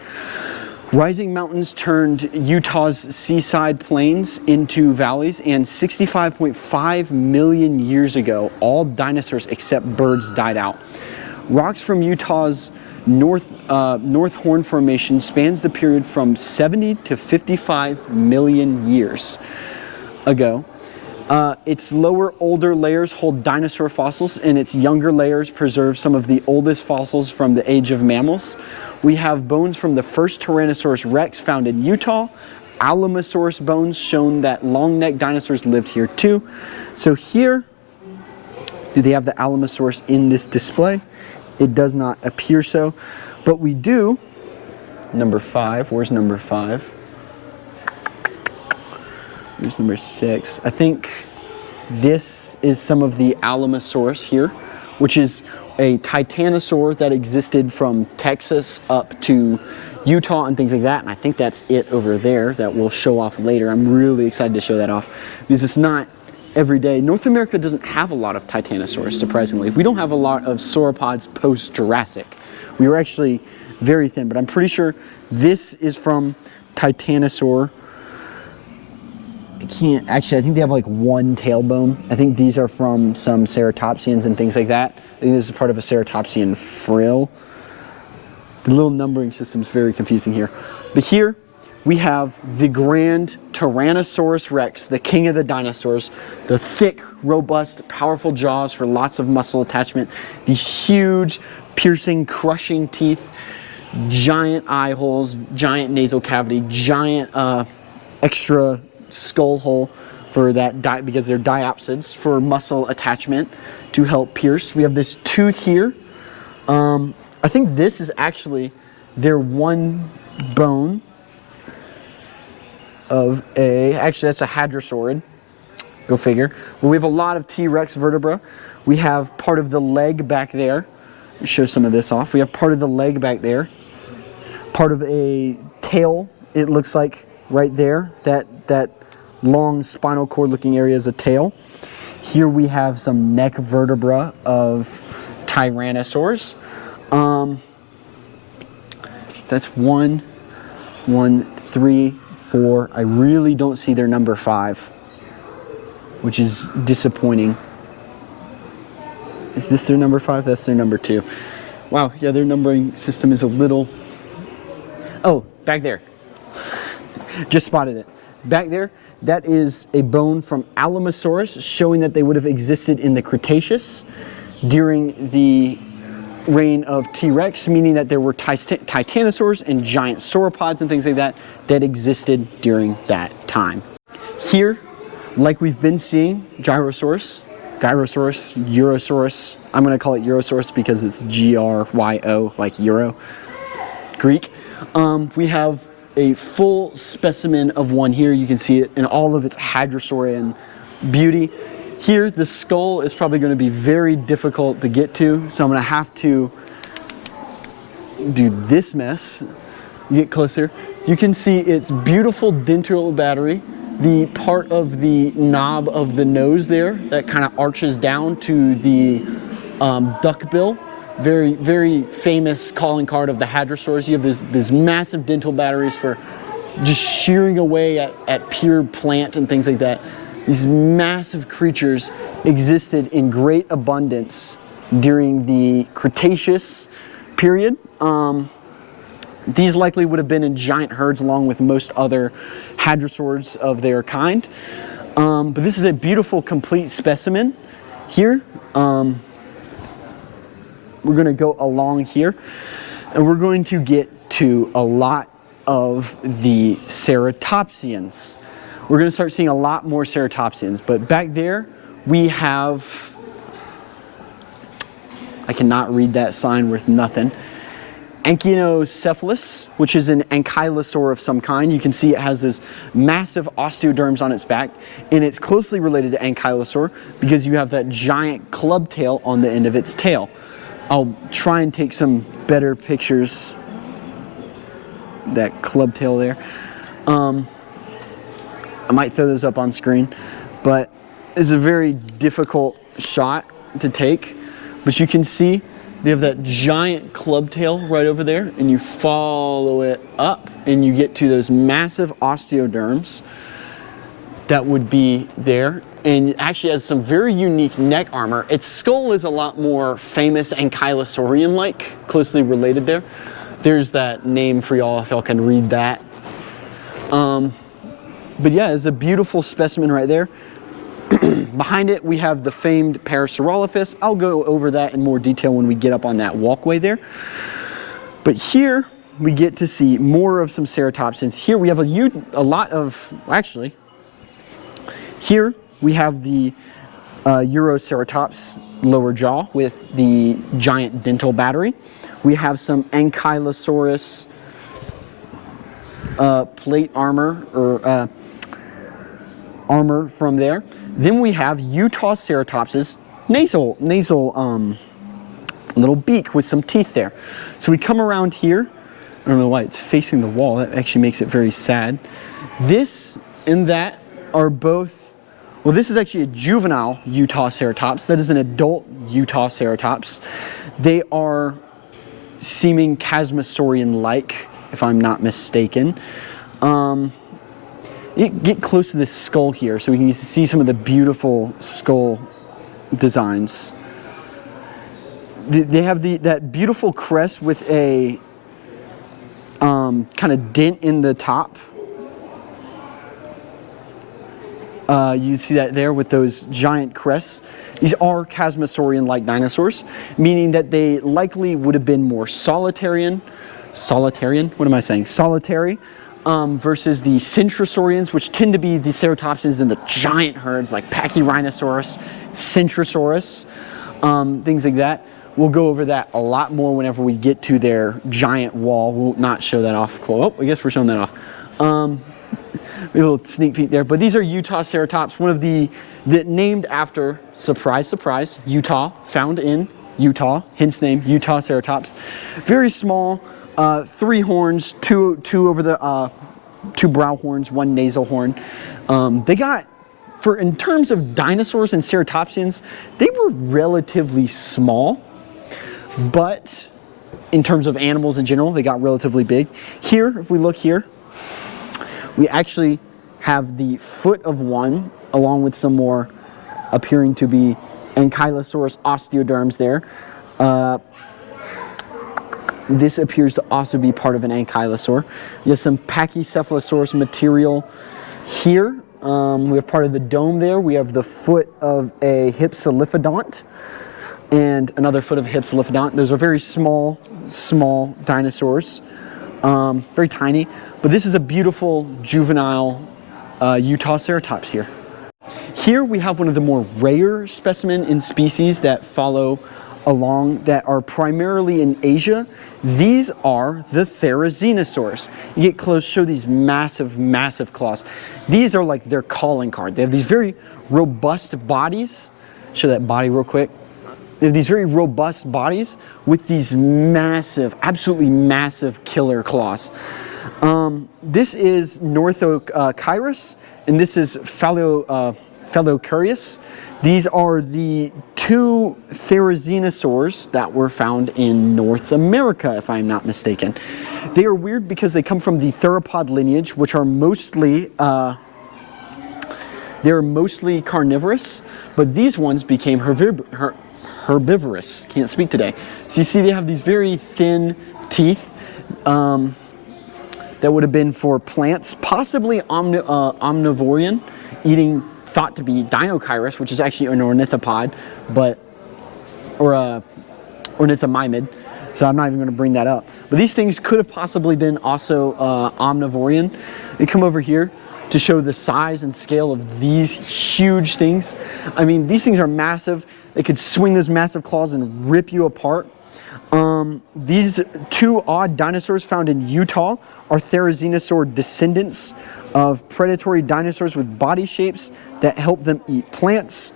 Rising mountains turned Utah's seaside plains into valleys, and 65.5 million years ago, all dinosaurs except birds died out. Rocks from Utah's North Horn Formation spans the period from 70 to 55 million years ago. Its lower, older layers hold dinosaur fossils, and its younger layers preserve some of the oldest fossils from the age of mammals. We have bones from the first Tyrannosaurus rex found in Utah. Allosaurus bones shown that long-necked dinosaurs lived here too. So here, do they have the Allosaurus in this display? It does not appear so, but we do. Number 5, where's number 5? Here's number 6. I think this is some of the Allosaurus here, which is a titanosaur that existed from Texas up to Utah and things like that. And I think that's it over there that we'll show off later. I'm really excited to show that off because it's not every day. North America doesn't have a lot of titanosaurs, surprisingly. We don't have a lot of sauropods post-Jurassic. We were actually very thin, but I'm pretty sure this is from Titanosaur. I think they have like one tailbone. I think these are from some ceratopsians and things like that. I think this is part of a ceratopsian frill. The little numbering system is very confusing here. But here we have the grand Tyrannosaurus rex, the king of the dinosaurs, the thick, robust, powerful jaws for lots of muscle attachment, these huge, piercing, crushing teeth, giant eye holes, giant nasal cavity, giant extra skull hole for that because they're diapsids for muscle attachment to help pierce. We have this tooth here. I think this is actually their one bone of actually that's a hadrosaurid. Go figure. Well, we have a lot of T-Rex vertebra. We have part of the leg back there. Let me show some of this off. We have part of the leg back there. Part of a tail, it looks like right there. That long spinal cord looking area is a tail. Here we have some neck vertebra of Tyrannosaurs. That's 1, 3, 4. I really don't see their number 5, which is disappointing. Is this their number 5? That's their number 2. Wow, yeah, their numbering system is a little Oh, back there. Just spotted it. Back there, that is a bone from Allosaurus, showing that they would have existed in the Cretaceous during the reign of T-Rex, meaning that there were titanosaurs and giant sauropods and things like that that existed during that time. Here, like we've been seeing, Gyrosaurus, Eurosaurus. I'm going to call it Eurosaurus because it's G-R-Y-O, like Euro, Greek. We have a full specimen of one here. You can see it in all of its Hadrosaurian beauty. Here, the skull is probably going to be very difficult to get to, so I'm going to have to do this mess. Get closer. You can see its beautiful dental battery, the part of the knob of the nose there that kind of arches down to the duckbill. Very, very famous calling card of the hadrosaurs. You have these massive dental batteries for just shearing away at pure plant and things like that. These massive creatures existed in great abundance during the Cretaceous period. These likely would have been in giant herds along with most other hadrosaurs of their kind. But this is a beautiful, complete specimen here. We're going to go along here, and we're going to get to a lot of the Ceratopsians. We're going to start seeing a lot more Ceratopsians, but back there we have, I cannot read that sign worth nothing, Ankylocephalus, which is an ankylosaur of some kind. You can see it has this massive osteoderms on its back, and it's closely related to ankylosaur because you have that giant club tail on the end of its tail. I'll try and take some better pictures. That club tail there. I might throw those up on screen, but it's a very difficult shot to take. But you can see they have that giant club tail right over there, and you follow it up and you get to those massive osteoderms that would be there. And it actually has some very unique neck armor. Its skull is a lot more famous ankylosaurian-like, closely related there. There's that name for y'all if y'all can read that. But yeah, it's a beautiful specimen right there. Behind it, we have the famed Parasaurolophus. I'll go over that in more detail when we get up on that walkway there. But here, we get to see more of some Ceratopsians. Here we have a lot of, actually, here we have the Euroceratops lower jaw with the giant dental battery. We have some Ankylosaurus plate armor or armor from there. Then we have Utah Ceratops's nasal little beak with some teeth there. So we come around here. I don't know why it's facing the wall. That actually makes it very sad. This and that are both. Well, this is actually a juvenile Utah Ceratops. That is an adult Utah Ceratops. They are seeming Chasmosaurian-like, if I'm not mistaken. Get close to this skull here so we can see some of the beautiful skull designs. They have that beautiful crest with a kind of dent in the top. You see that there with those giant crests. These are Chasmosaurian-like dinosaurs, meaning that they likely would have been more solitary, versus the Centrosaurians, which tend to be the Ceratopsians in the giant herds like Pachyrhinosaurus, Centrosaurus, things like that. We'll go over that a lot more whenever we get to their giant wall. We'll not show that off. Cool. Oh, I guess we're showing that off. A little sneak peek there, but these are Utah Ceratops, one of the named after, surprise, surprise, Utah, found in Utah, hence name Utah Ceratops. Very small, 3 horns, two over the 2 brow horns, 1 nasal horn. They got, in terms of dinosaurs and Ceratopsians, they were relatively small, but in terms of animals in general, they got relatively big. Here, if we look here, we actually have the foot of one, along with some more appearing to be Ankylosaurus osteoderms there. This appears to also be part of an ankylosaur. You have some Pachycephalosaurus material here. We have part of the dome there. We have the foot of a Hypsiliphodont and another foot of a Hypsiliphodont. Those are very small dinosaurs, very tiny. But this is a beautiful juvenile Utah Ceratops here. Here we have one of the more rare specimen in species that follow along that are primarily in Asia. These are the Therizinosaurs. You get close, show these massive claws. These are like their calling card. They have these very robust bodies. Show that body real quick. They have these very robust bodies with these absolutely massive killer claws. This is Northocyrus, and this is Phallocurius. These are the two Therizinosaurs that were found in North America, if I'm not mistaken. They are weird because they come from the theropod lineage, which are mostly carnivorous, but these ones became herbivorous. Can't speak today. So you see they have these very thin teeth that would have been for plants, possibly omnivorian, thought to be Dinocyrus, which is actually an ornithopod, or a ornithomimid. So I'm not even going to bring that up. But these things could have possibly been also omnivorian. They come over here to show the size and scale of these huge things. I mean, these things are massive. They could swing those massive claws and rip you apart. These two odd dinosaurs found in Utah are Therizinosaur descendants of predatory dinosaurs with body shapes that help them eat plants.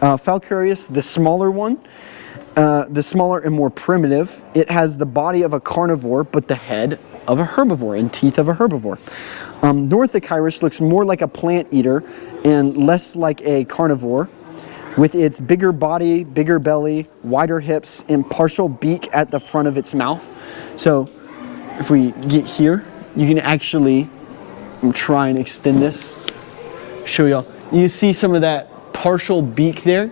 Phallocurius, the smaller one, the smaller and more primitive, it has the body of a carnivore but the head of a herbivore and teeth of a herbivore. Northocyrus looks more like a plant eater and less like a carnivore, with its bigger body, bigger belly, wider hips, and partial beak at the front of its mouth. So if we get here, you can actually try and extend this, show y'all. You see some of that partial beak there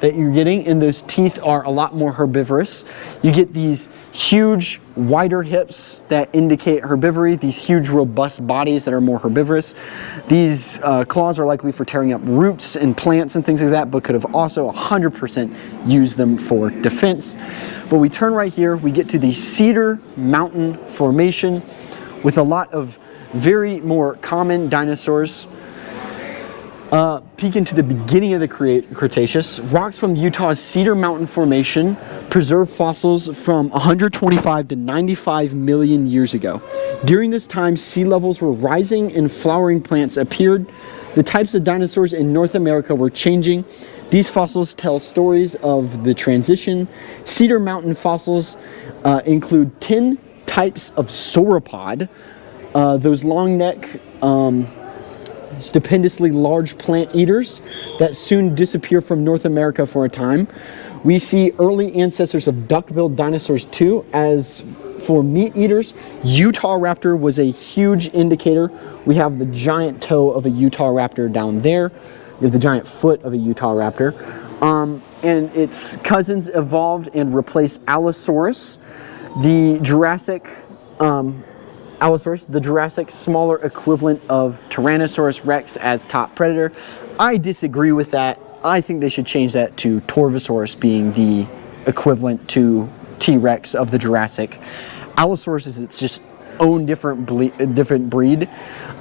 that you're getting, and those teeth are a lot more herbivorous. You get these huge, wider hips that indicate herbivory, these huge, robust bodies that are more herbivorous. These claws are likely for tearing up roots and plants and things like that, but could have also 100% used them for defense. But we turn right here, we get to the Cedar Mountain Formation with a lot of very more common dinosaurs. Peek into the beginning of the Cretaceous. Rocks from Utah's Cedar Mountain Formation preserve fossils from 125 to 95 million years ago. During this time, sea levels were rising and flowering plants appeared. The types of dinosaurs in North America were changing. These fossils tell stories of the transition. Cedar Mountain fossils include 10 types of sauropod, those long neck, stupendously large plant eaters that soon disappear from North America for a time. We see early ancestors of duck-billed dinosaurs too. As for meat eaters, Utah raptor was a huge indicator. We have the giant toe of a Utah raptor down there. We have the giant foot of a Utah raptor. And its cousins evolved and replaced Allosaurus, the Jurassic Allosaurus, the Jurassic smaller equivalent of Tyrannosaurus rex as top predator. I disagree with that. I think they should change that to Torvosaurus being the equivalent to T-Rex of the Jurassic. Allosaurus is its just own different breed.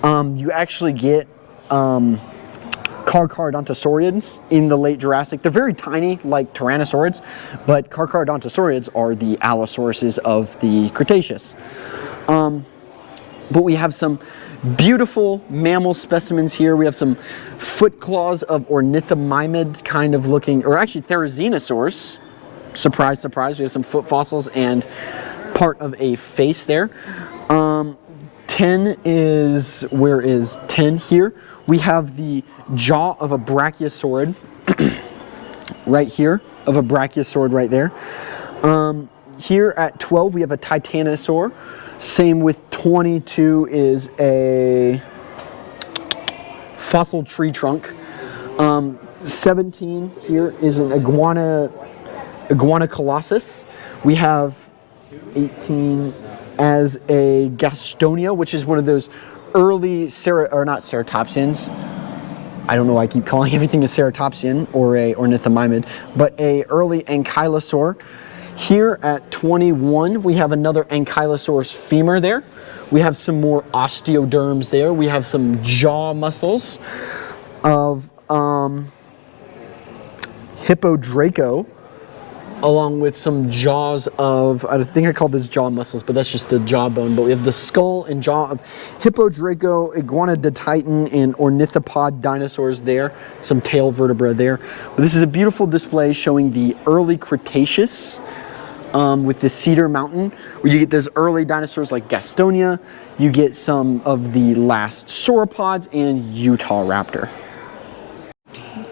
You actually get Carcharodontosaurids in the late Jurassic. They're very tiny, like Tyrannosaurids, but Carcharodontosaurids are the Allosauruses of the Cretaceous. But we have some beautiful mammal specimens here. We have some foot claws of ornithomimid kind of looking, or actually Therizinosaurs. Surprise, surprise. We have some foot fossils and part of a face there. 10 is, where is 10 here? We have the jaw of a Brachiosaurid right here, of a Brachiosaurid right there. Here at 12, we have a Titanosaur. Same with 22 is a fossil tree trunk. 17 here is an iguana colossus. We have 18 as a Gastonia, which is one of those early not ceratopsians. I don't know why I keep calling everything a ceratopsian or a ornithomimid, but a early ankylosaur. Here at 21, we have another Ankylosaurus femur there. We have some more osteoderms there. We have some jaw muscles of Hippodraco, along with some jaws of, I think I called this jaw muscles, but that's just the jawbone. But we have the skull and jaw of Hippodraco, Iguanodontitan, and ornithopod dinosaurs there. Some tail vertebra there. But this is a beautiful display showing the early Cretaceous with the Cedar Mountain, where you get those early dinosaurs like Gastonia. You get some of the last sauropods and Utah raptor.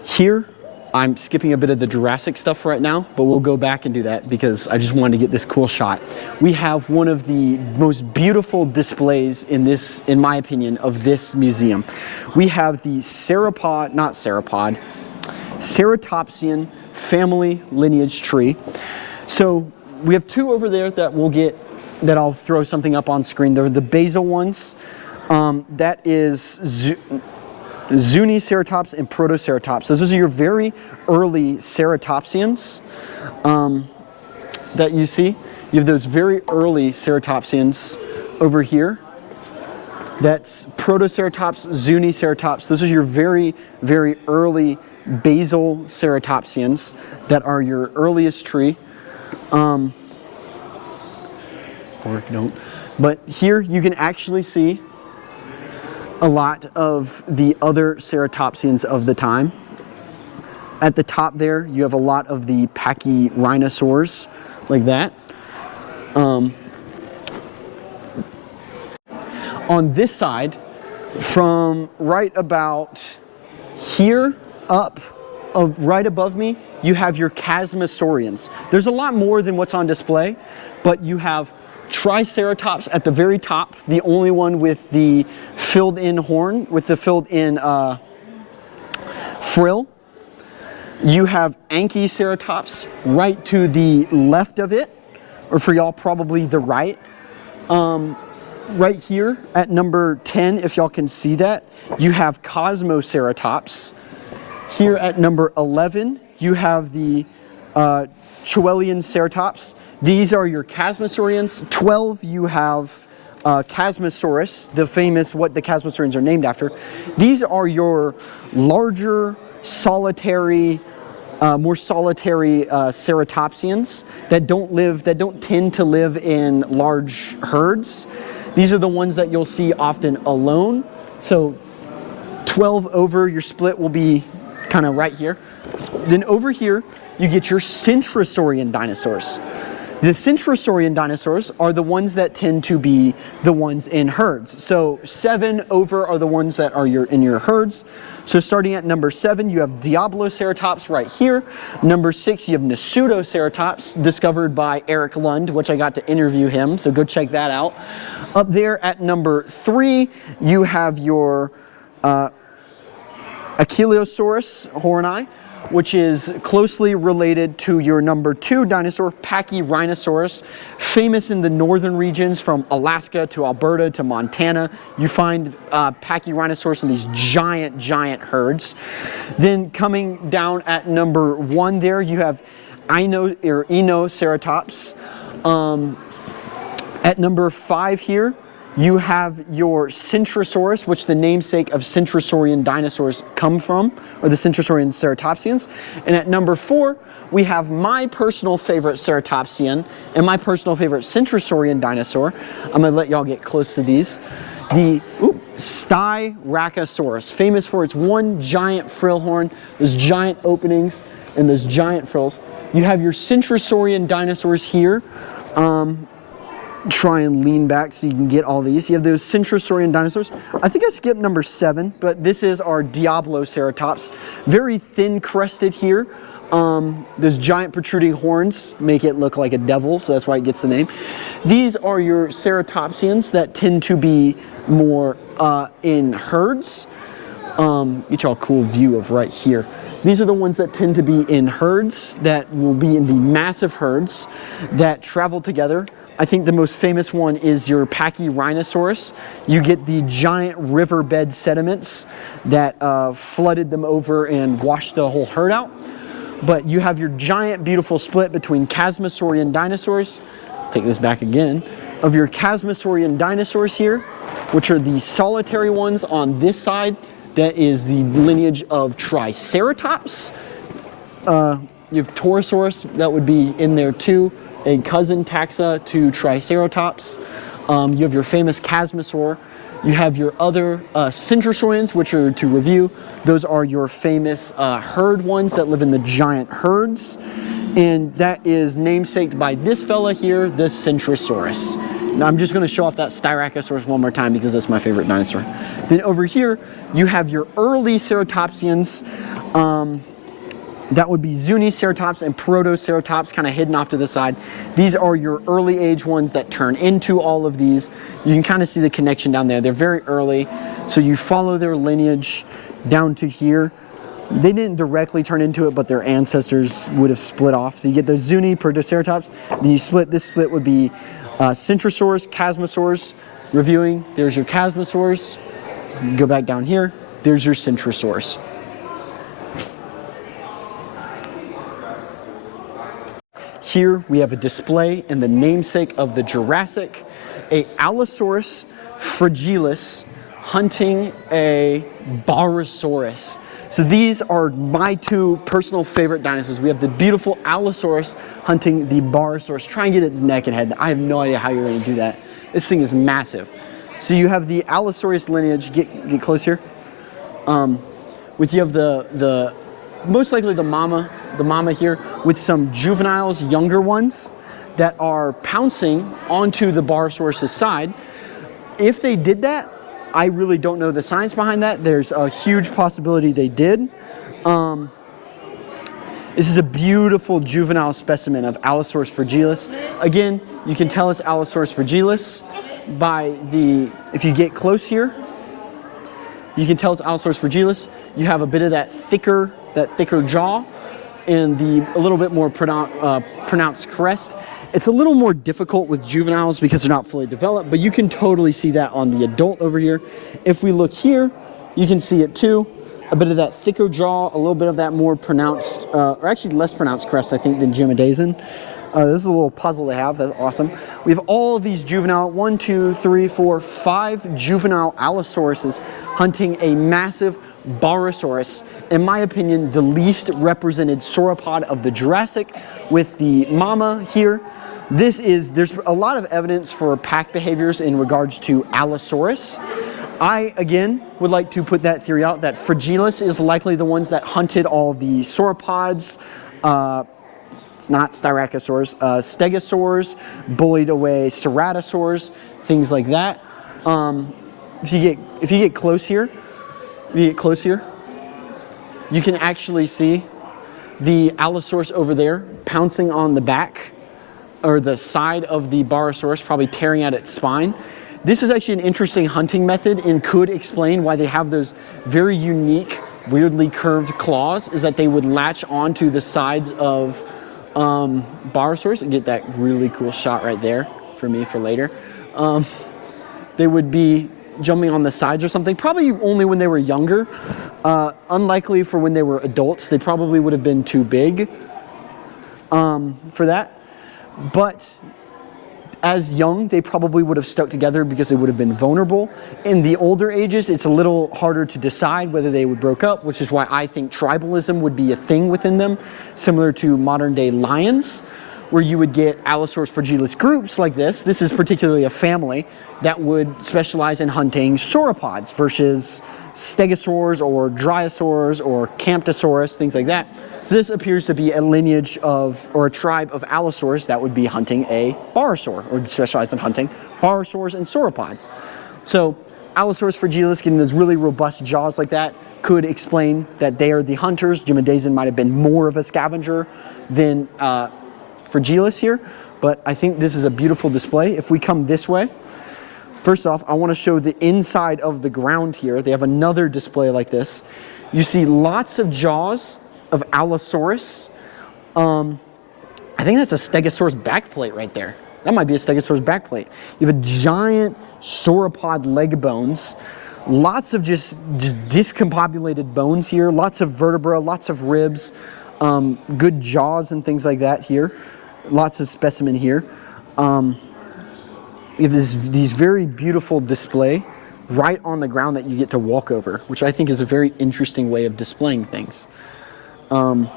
Here, I'm skipping a bit of the Jurassic stuff right now, but we'll go back and do that because I just wanted to get this cool shot. We have one of the most beautiful displays in my opinion, of this museum. We have the Ceratopsian family lineage tree. So we have two over there that I'll throw something up on screen. They're the basal ones. That is Zuniceratops and Protoceratops. So those are your very early Ceratopsians that you see. You have those very early Ceratopsians over here. That's Protoceratops, Zuniceratops. Those are your very, very early basal Ceratopsians that are your earliest tree. Or don't. But here you can actually see a lot of the other Ceratopsians of the time. At the top there, you have a lot of the Pachyrhinosaurs, like that. On this side, from right about here up, right above me, you have your Chasmosaurians. There's a lot more than what's on display, but you have Triceratops at the very top, the only one with the filled-in horn, with the filled-in frill. You have Anchiceratops right to the left of it, or for y'all probably the right. Right here at number 10, if y'all can see that, you have Cosmoceratops. Here at number 11, you have the Chouelian Ceratops. These are your Chasmosaurians. 12, you have Chasmosaurus, the famous, what the Chasmosaurians are named after. These are your larger, solitary, more solitary Ceratopsians that don't tend to live in large herds. These are the ones that you'll see often alone. So 12 over, your split will be kind of right here. Then over here, you get your Centrosaurian dinosaurs. The Centrosaurian dinosaurs are the ones that tend to be the ones in herds. So 7 over are the ones that are in your herds. So starting at number 7, you have Diabloceratops right here. Number 6, you have Nasutoceratops, discovered by Eric Lund, which I got to interview him, so go check that out. Up there at number 3, you have your Ankylosaurus horni, which is closely related to your number 2 dinosaur, Pachyrhinosaurus, famous in the northern regions from Alaska to Alberta to Montana. You find Pachyrhinosaurus in these giant, giant herds. Then coming down at number 1 there, you have Inoceratops. At number 5 here, you have your Centrosaurus, which the namesake of Centrosaurian dinosaurs come from, or the Centrosaurian Ceratopsians. And at number 4, we have my personal favorite Ceratopsian and my personal favorite Centrosaurian dinosaur. I'm gonna let y'all get close to these. The Styracosaurus, famous for its one giant frill horn, those giant openings and those giant frills. You have your Centrosaurian dinosaurs here. Try and lean back so you can get all these. You have those Centrosaurian dinosaurs. I think I skipped number 7, but this is our Diabloceratops. Very thin crested here. Those giant protruding horns make it look like a devil, so that's why it gets the name. These are your Ceratopsians that tend to be more in herds. Get y'all a cool view of right here. These are the ones that tend to be in herds, that will be in the massive herds that travel together. I think the most famous one is your Pachyrhinosaurus. You get the giant riverbed sediments that flooded them over and washed the whole herd out. But you have your giant, beautiful split between Chasmosaurian dinosaurs. Take this back again. Of your Chasmosaurian dinosaurs here, which are the solitary ones on this side. That is the lineage of Triceratops. You have Torosaurus, that would be in there too, a cousin taxa to Triceratops. You have your famous Chasmosaur. You have your other Centrosaurians, which are, to review, those are your famous herd ones that live in the giant herds. And that is namesaked by this fella here, the Centrosaurus. Now I'm just going to show off that Styracosaurus one more time because that's my favorite dinosaur. Then over here, you have your early Ceratopsians. That would be Zuniceratops and Protoceratops kind of hidden off to the side. These are your early age ones that turn into all of these. You can kind of see the connection down there. They're very early. So you follow their lineage down to here. They didn't directly turn into it, but their ancestors would have split off. So you get the Zuni, Protoceratops. Then you split, this split would be Centrosaurs, Chasmosaurs. Reviewing, there's your Chasmosaurs. You go back down here, there's your Centrosaurs. Here we have a display in the namesake of the Jurassic, a Allosaurus fragilis hunting a Barosaurus. So these are my two personal favorite dinosaurs. We have the beautiful Allosaurus hunting the Barosaurus. Try and get its neck and head. I have no idea how you're going to do that. This thing is massive. So you have the Allosaurus lineage. Get close here. With you have the most likely the mama here with some juveniles, younger ones that are pouncing onto the Barosaurus' side. If they did that, I really don't know the science behind that. There's a huge possibility they did. This is a beautiful juvenile specimen of Allosaurus fragilis. Again, you can tell it's Allosaurus fragilis by if you get close here, you can tell it's Allosaurus fragilis. You have a bit of that thicker jaw and a little bit more pronounced crest. It's a little more difficult with juveniles because they're not fully developed, but you can totally see that on the adult over here. If we look here, you can see it too. A bit of that thicker jaw, a little bit of that more pronounced, or actually less pronounced crest, I think, than Jimadazen. This is a little puzzle they have. That's awesome. We have all of these juvenile, 1, 2, 3, 4, 5 juvenile Allosauruses hunting a massive Barosaurus. In my opinion, the least represented sauropod of the Jurassic, with the mama here. There's a lot of evidence for pack behaviors in regards to Allosaurus. I, again, would like to put that theory out that fragilis is likely the ones that hunted all the sauropods, it's not Styracosaurs, stegosaurs, bullied away ceratosaurs, things like that. If you get close here, you can actually see the Allosaurus over there pouncing on the back or the side of the Barosaurus, probably tearing at its spine. This is actually an interesting hunting method and could explain why they have those very unique, weirdly curved claws, is that they would latch onto the sides of Barosaurus and get that really cool shot right there for me for later. They would be jumping on the sides or something, probably only when they were younger. Unlikely for when they were adults. They probably would have been too big for that. But as young, they probably would have stuck together because they would have been vulnerable. In the older ages, it's a little harder to decide whether they would broke up, which is why I think tribalism would be a thing within them, similar to modern day lions, where you would get Allosaurus fragilis groups like this. This is particularly a family that would specialize in hunting sauropods versus stegosaurs or dryosaurs or camptosaurus, things like that. So this appears to be a lineage or a tribe of Allosaurus that would be hunting a Barosaur, or specialized in hunting Barosaurs and sauropods. So Allosaurus fragilis, getting those really robust jaws like that, could explain that they are the hunters. Jimadazen might have been more of a scavenger than fragilis here, but I think this is a beautiful display. If we come this way, first off, I want to show the inside of the ground here. They have another display like this. You see lots of jaws of Allosaurus. I think that's a Stegosaurus backplate right there. that might be a Stegosaurus backplate. You have a giant sauropod leg bones, lots of just discombobulated bones here, lots of vertebra, lots of ribs, good jaws and things like that here, lots of specimen here. You have these very beautiful display right on the ground that you get to walk over, which I think is a very interesting way of displaying things. You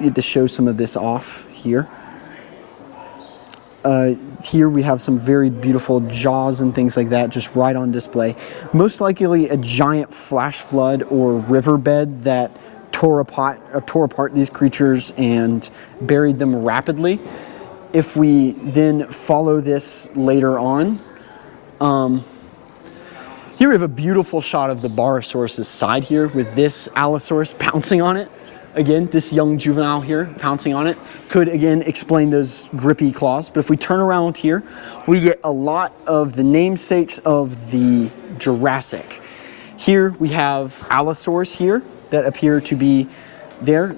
get to show some of this off here. Here we have some very beautiful jaws and things like that just right on display. Most likely a giant flash flood or riverbed that tore apart these creatures and buried them rapidly. If we then follow this later on, here we have a beautiful shot of the Barosaurus' side here with this Allosaurus pouncing on it. Again, this young juvenile here pouncing on it could again explain those grippy claws. But if we turn around here, we get a lot of the namesakes of the Jurassic. Here we have Allosaurus here that appear to be there.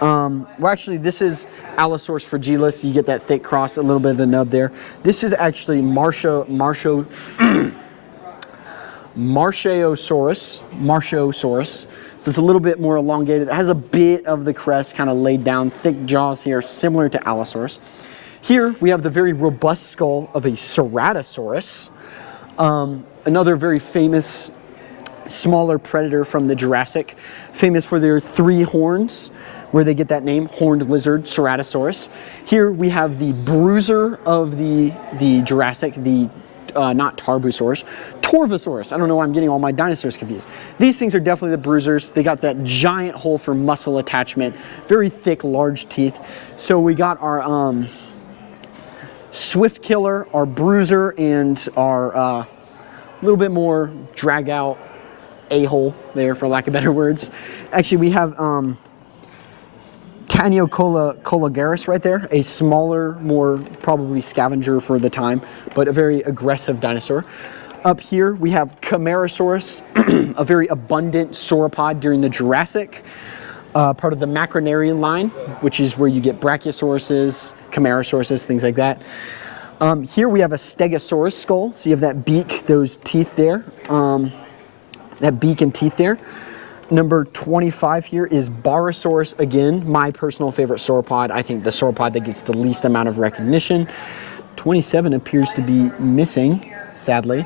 Well, actually, this is Allosaurus fragilis. You get that thick cross, a little bit of the nub there. This is actually Marchaeosaurus. So it's a little bit more elongated. It has a bit of the crest kind of laid down, thick jaws here, similar to Allosaurus. Here we have the very robust skull of a Ceratosaurus, another very famous smaller predator from the Jurassic, famous for their 3 horns, where they get that name, horned lizard, Ceratosaurus. Here we have the bruiser of the Jurassic, the not Tarbosaurus, Torvosaurus. I don't know why I'm getting all my dinosaurs confused. These things are definitely the bruisers. They got that giant hole for muscle attachment, very thick, large teeth. So we got our swift killer, our bruiser, and our little bit more drag out a-hole there, for lack of better words. Actually, we have Taniocolagarus right there, a smaller, more probably scavenger for the time, but a very aggressive dinosaur. Up here we have Camarasaurus, a very abundant sauropod during the Jurassic, part of the Macronarian line, which is where you get Brachiosauruses, Camarasauruses, things like that. Here we have a Stegosaurus skull, so you have that beak, those teeth there, that beak and teeth there. Number 25 here is Barosaurus, again, my personal favorite sauropod. I think the sauropod that gets the least amount of recognition. 27 appears to be missing, sadly.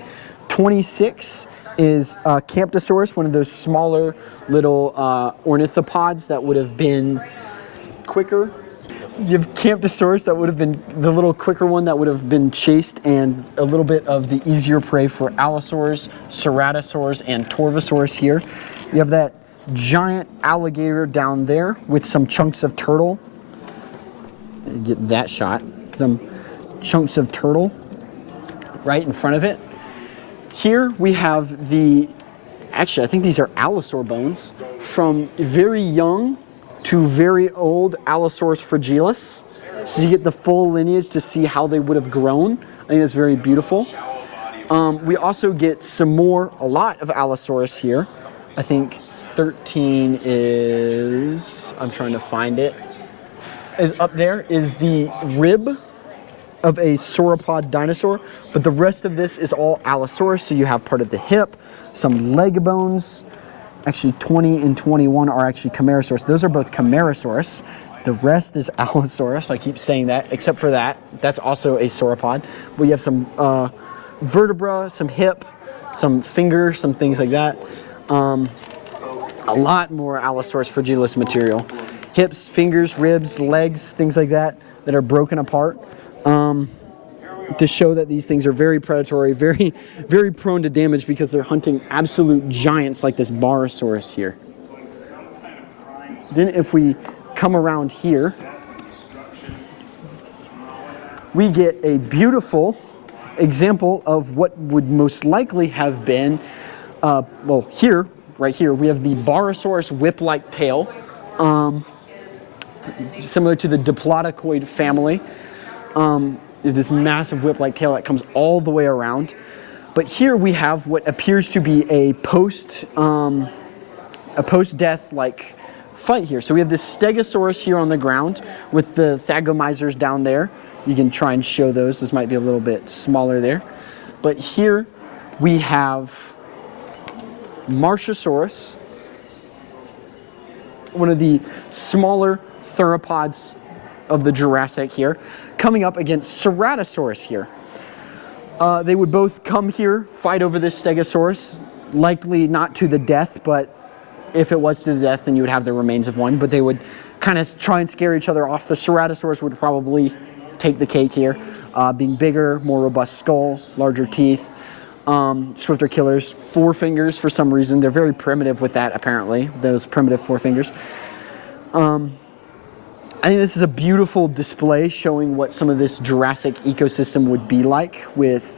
26 is Camptosaurus, one of those smaller little ornithopods that would have been quicker. You have Camptosaurus, that would have been the little quicker one that would have been chased, and a little bit of the easier prey for Allosaurus, Ceratosaurus, and Torvosaurus here. You have that giant alligator down there with some chunks of turtle. Get that shot. Some chunks of turtle right in front of it. Here we have actually I think these are Allosaur bones from very young to very old Allosaurus fragilis. So you get the full lineage to see how they would have grown. I think that's very beautiful. We also get a lot of Allosaurus here. I think 13 is, I'm trying to find it, is up there, is the rib of a sauropod dinosaur, but the rest of this is all Allosaurus, so you have part of the hip, some leg bones. Actually 20 and 21 are actually Camarasaurus. Those are both Camarasaurus. The rest is Allosaurus. I keep saying that, except for that. That's also a sauropod. We have some vertebra, some hip, some finger, some things like that. A lot more Allosaurus fragilis material. Hips, fingers, ribs, legs, things like that are broken apart. To show that these things are very predatory, very, very prone to damage because they're hunting absolute giants like this Barosaurus here. Then if we come around here, we get a beautiful example of what would most likely have been, right here, we have the Barosaurus whip-like tail, similar to the Diplodocid family. This massive whip-like tail that comes all the way around. But here we have what appears to be a post-death like fight here. So we have this Stegosaurus here on the ground with the Thagomizers down there. You can try and show those. This might be a little bit smaller there. But here we have Marchosaurus, one of the smaller theropods of the Jurassic here, coming up against Ceratosaurus here. They would both come here, fight over this Stegosaurus, likely not to the death, but if it was to the death, then you would have the remains of one, but they would kind of try and scare each other off. The Ceratosaurus would probably take the cake here, being bigger, more robust skull, larger teeth, swifter killers, 4 fingers for some reason. They're very primitive with that, apparently, those primitive 4 fingers. I think this is a beautiful display showing what some of this Jurassic ecosystem would be like with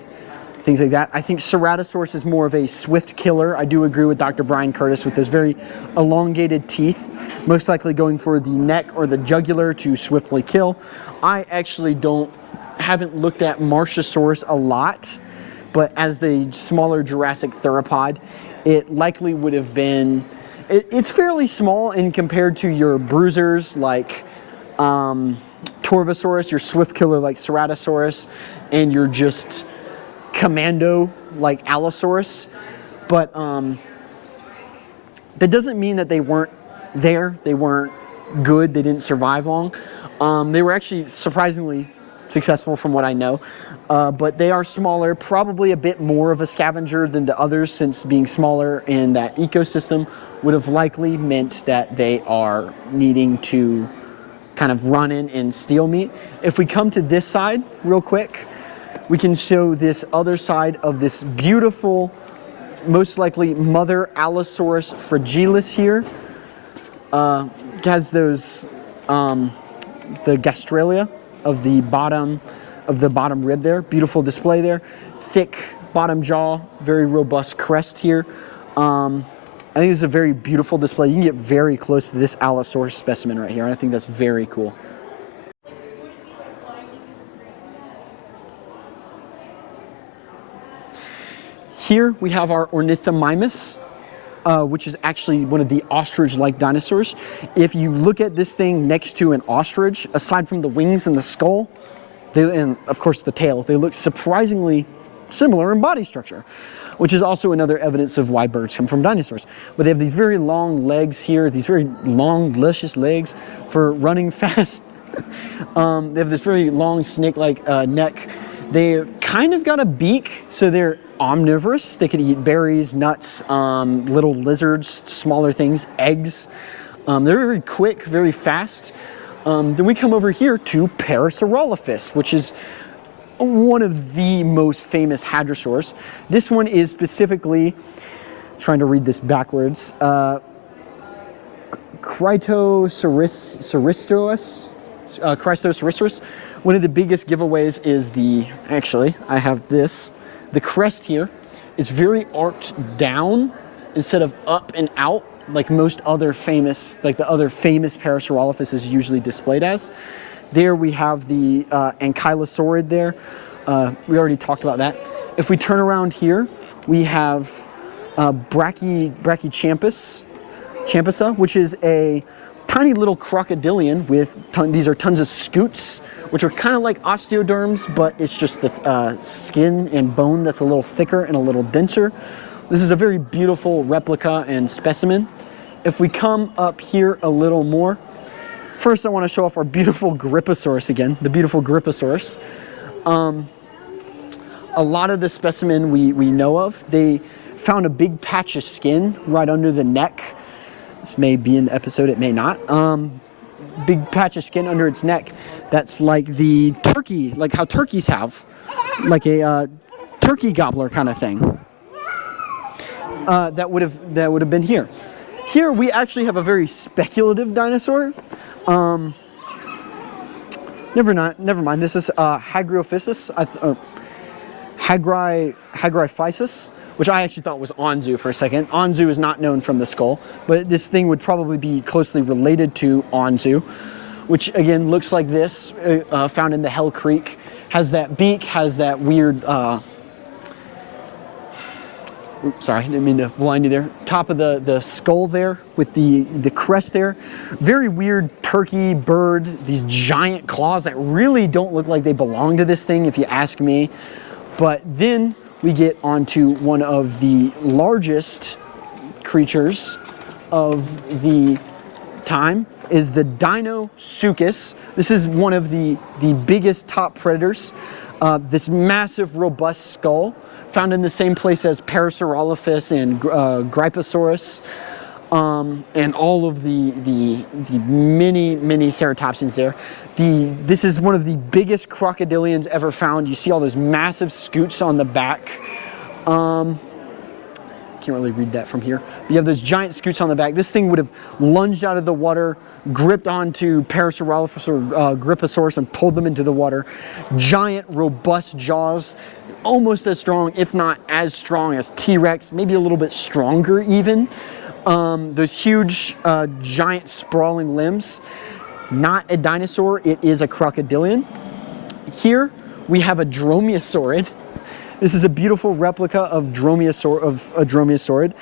things like that. I think Ceratosaurus is more of a swift killer. I do agree with Dr. Brian Curtis with those very elongated teeth, most likely going for the neck or the jugular to swiftly kill. I actually haven't looked at Marchosaurus a lot, but as the smaller Jurassic theropod, it likely would have been, it's fairly small in compared to your bruisers like Torvosaurus, your swift killer like Ceratosaurus, and your just commando like Allosaurus. But that doesn't mean that they weren't there, they weren't good, they didn't survive long. They were actually surprisingly successful from what I know, but they are smaller, probably a bit more of a scavenger than the others, since being smaller in that ecosystem would have likely meant that they are needing to kind of run in and steal meat. If we come to this side real quick, we can show this other side of this beautiful, most likely mother Allosaurus fragilis here. It has those, the gastralia of the bottom rib there. Beautiful display there. Thick bottom jaw, very robust crest here. I think this is a very beautiful display. You can get very close to this Allosaurus specimen right here, and I think that's very cool. Here we have our Ornithomimus, which is actually one of the ostrich-like dinosaurs. If you look at this thing next to an ostrich, aside from the wings and the skull, and of course the tail, they look surprisingly similar in body structure, which is also another evidence of why birds come from dinosaurs. But they have these very long legs here, these very long, luscious legs for running fast. They have this very long snake-like neck. They kind of got a beak, so they're omnivorous. They could eat berries, nuts, little lizards, smaller things, eggs. They're very quick, very fast. Then we come over here to Parasaurolophus, which is one of the most famous hadrosaurs. This one is specifically, trying to read this backwards, Christoceratops. One of the biggest giveaways is actually, I have this, the crest here is very arched down instead of up and out like most other famous, like the other famous Parasaurolophus is usually displayed as. There we have the ankylosaurid there. We already talked about that. If we turn around here, we have Brachychampisa, which is a tiny little crocodilian with, these are tons of scutes, which are kind of like osteoderms, but it's just the skin and bone that's a little thicker and a little denser. This is a very beautiful replica and specimen. If we come up here a little more, first I want to show off our beautiful Griposaurus again, the beautiful Griposaurus. A lot of the specimen we know of, they found a big patch of skin right under the neck. This may be in the episode, it may not. Big patch of skin under its neck. That's like the turkey, like how turkeys have, like a turkey gobbler kind of thing. That would have been here. Here we actually have a very speculative dinosaur. Never mind. This is Hagriphysis, Hagriphysis, which I actually thought was Anzu for a second. Anzu is not known from the skull, but this thing would probably be closely related to Anzu, which again looks like this, found in the Hell Creek. Has that beak, has that weird Oops, sorry, didn't mean to blind you there. Top of the skull there with the crest there. Very weird turkey bird, these giant claws that really don't look like they belong to this thing if you ask me. But then we get onto one of the largest creatures of the time, is the Dinosaurus. This is one of the biggest top predators. This massive, robust skull, found in the same place as Parasaurolophus and Gryposaurus, and all of the many ceratopsians there. This is one of the biggest crocodilians ever found. You see all those massive scoots on the back. Can't really read that from here. You have those giant scoots on the back. This thing would have lunged out of the water, gripped onto Parasaurolophus or Gryposaurus and pulled them into the water. Giant, robust jaws, almost as strong, if not as strong as T-Rex, maybe a little bit stronger even. Those huge, giant, sprawling limbs. Not a dinosaur, it is a crocodilian. Here we have a dromaeosaurid. This is a beautiful replica of a dromaeosaurid.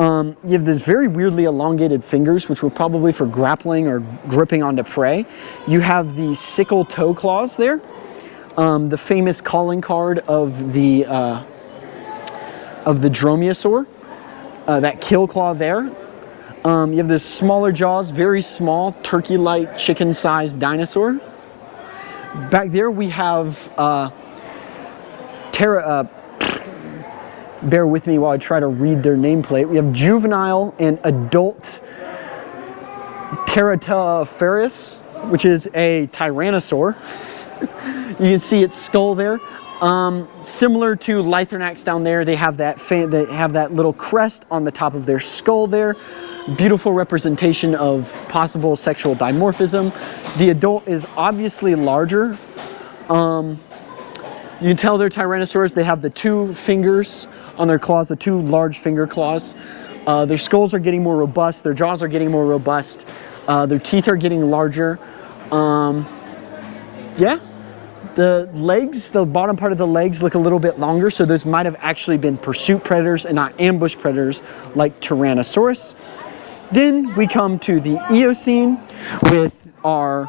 You have these very weirdly elongated fingers, which were probably for grappling or gripping onto prey. You have the sickle toe claws there, the famous calling card of the dromaeosaur, that kill claw there. You have the smaller jaws, very small, turkey-like, chicken-sized dinosaur. Back there we have bear with me while I try to read their nameplate. We have juvenile and adult Ceratopsian, which is a tyrannosaur. You can see its skull there. Similar to Lythornax down there, they have that little crest on the top of their skull there. Beautiful representation of possible sexual dimorphism. The adult is obviously larger. You can tell they're tyrannosaurs. They have the two fingers on their claws, the two large finger claws. Their skulls are getting more robust. Their jaws are getting more robust. Their teeth are getting larger. Yeah, the legs, the bottom part of the legs look a little bit longer, so those might have actually been pursuit predators and not ambush predators like Tyrannosaurus. Then we come to the Eocene with our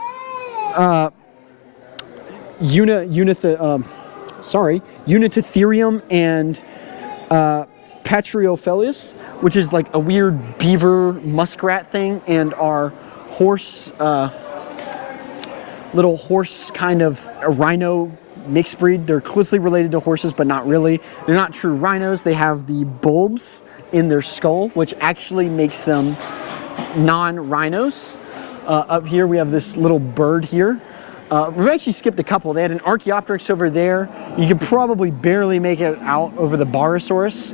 Unititherium and Patriophilus, which is like a weird beaver muskrat thing, and our horse, little horse kind of a rhino mixed breed. They're closely related to horses, but not really. They're not true rhinos. They have the bulbs in their skull, which actually makes them non-rhinos. Up here we have this little bird here. We've actually skipped a couple. They had an Archaeopteryx over there. You can probably barely make it out over the Barosaurus.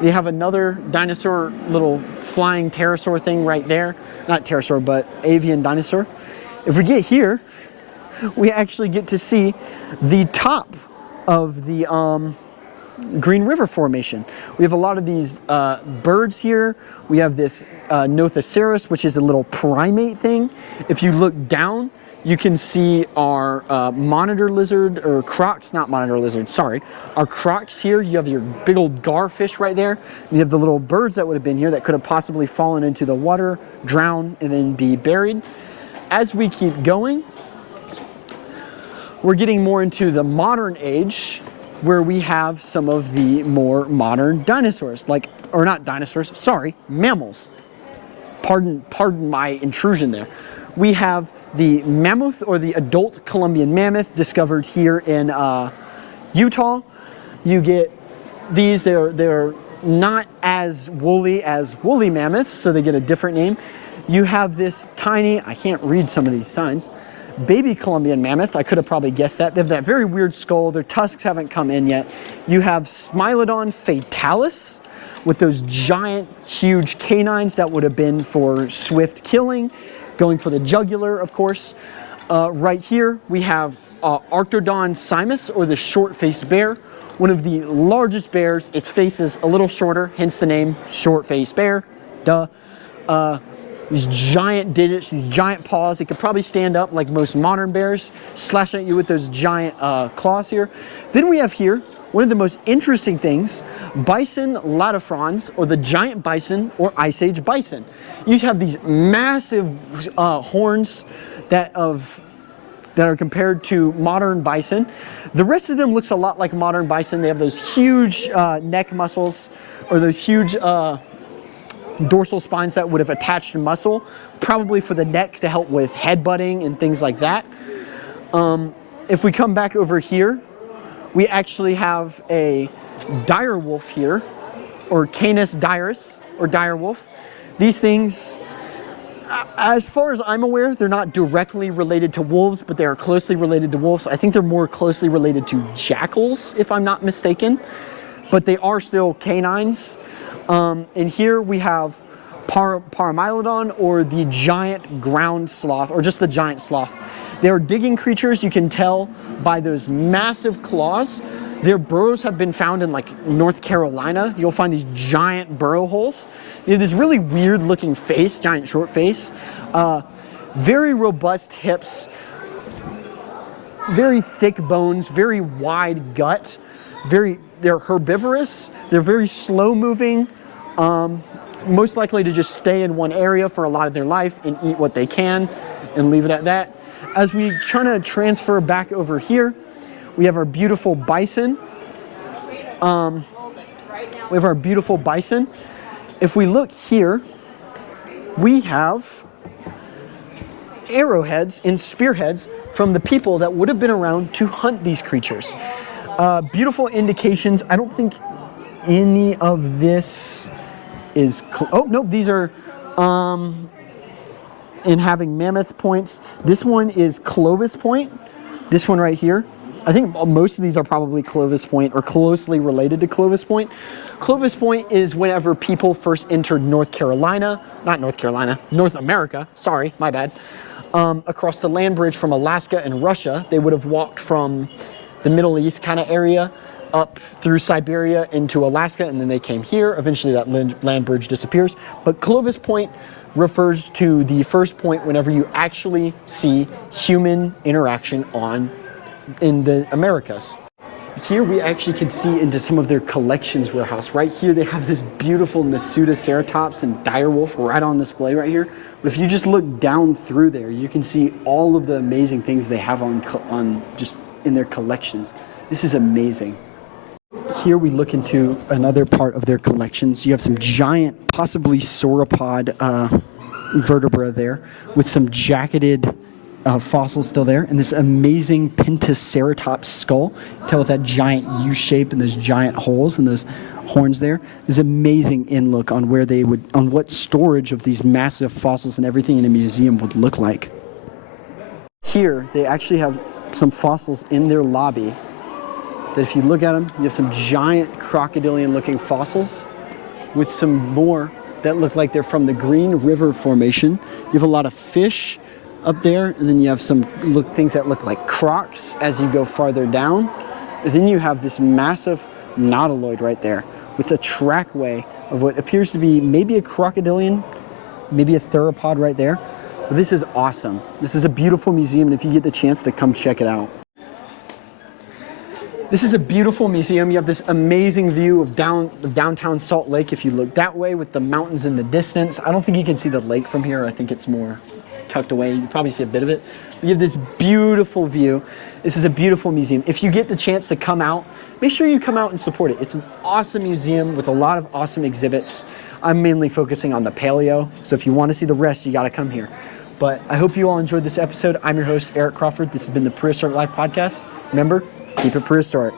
They have another dinosaur, little flying pterosaur thing right there. Not pterosaur, but avian dinosaur. If we get here, we actually get to see the top of the Green River Formation. We have a lot of these birds here. We have this Nothoceros, which is a little primate thing. If you look down, you can see our monitor lizard, or crocs, not monitor lizard, sorry. Our crocs here, you have your big old garfish right there. You have the little birds that would have been here that could have possibly fallen into the water, drowned, and then be buried. As we keep going, we're getting more into the modern age, where we have some of the more modern dinosaurs, mammals. Pardon my intrusion there. We have the mammoth, or the adult Columbian mammoth, discovered here in Utah. You get these, they're not as woolly as woolly mammoths, so they get a different name. You have this tiny, I can't read some of these signs, baby Columbian mammoth. I could have probably guessed that. They have that very weird skull. Their tusks haven't come in yet. You have Smilodon fatalis with those giant, huge canines that would have been for swift killing, going for the jugular, of course. Right here, we have Arctodon simus, or the short-faced bear, one of the largest bears. Its face is a little shorter, hence the name short-faced bear. Duh. these giant digits, these giant paws. It could probably stand up like most modern bears, slashing at you with those giant claws here. Then we have here one of the most interesting things, bison latifrons, or the giant bison or Ice Age bison. You have these massive horns that are compared to modern bison. The rest of them looks a lot like modern bison. They have those huge neck muscles, or those huge dorsal spines that would have attached muscle, probably for the neck to help with headbutting and things like that. If we come back over here, we actually have a dire wolf here, or Canis dirus, or dire wolf. These things, as far as I'm aware, they're not directly related to wolves, but they are closely related to wolves. I think they're more closely related to jackals, if I'm not mistaken, but they are still canines. And here we have Paramylodon, or the giant ground sloth, or just the giant sloth. They are digging creatures. You can tell by those massive claws. Their burrows have been found in like North Carolina. You'll find these giant burrow holes. They have this really weird looking face, giant short face, very robust hips, very thick bones, very wide gut, they're herbivorous, they're very slow moving, most likely to just stay in one area for a lot of their life and eat what they can and leave it at that. As we kind of transfer back over here, we have our beautiful bison. If we look here, we have arrowheads and spearheads from the people that would have been around to hunt these creatures. Beautiful indications. I don't think any of this is, oh no, these are in having mammoth points. This one is Clovis point. This one right here. I think most of these are probably Clovis point or closely related to Clovis point. Clovis point is whenever people first entered North America, sorry, my bad, across the land bridge from Alaska and Russia. They would have walked from the Middle East kind of area up through Siberia into Alaska, and then they came here. Eventually that land bridge disappears. But Clovis point refers to the first point whenever you actually see human interaction in the Americas. Here we actually can see into some of their collections warehouse. Right here they have this beautiful Nasuta ceratops and direwolf right on display right here. But if you just look down through there, you can see all of the amazing things they have on just in their collections. This is amazing. Here we look into another part of their collections. You have some giant, possibly sauropod vertebra there with some jacketed fossils still there, and this amazing Pentaceratops skull. Tell with that giant U shape and those giant holes and those horns there. This amazing in look on what storage of these massive fossils and everything in a museum would look like. Here they actually have some fossils in their lobby that if you look at them, you have some giant crocodilian looking fossils with some more that look like they're from the Green River Formation. You have a lot of fish up there, and then you have some things that look like crocs as you go farther down. And then you have this massive nautiloid right there with a trackway of what appears to be maybe a crocodilian, maybe a theropod right there. But this is awesome. This is a beautiful museum, and if you get the chance to come check it out. This is a beautiful museum. You have this amazing view of downtown Salt Lake if you look that way with the mountains in the distance. I don't think you can see the lake from here. I think it's more tucked away. You probably see a bit of it. But you have this beautiful view. This is a beautiful museum. If you get the chance to come out, make sure you come out and support it. It's an awesome museum with a lot of awesome exhibits. I'm mainly focusing on the paleo, so if you want to see the rest, you got to come here. But I hope you all enjoyed this episode. I'm your host, Eric Crawford. This has been the Prehistoric Life Podcast. Remember, keep it prehistoric.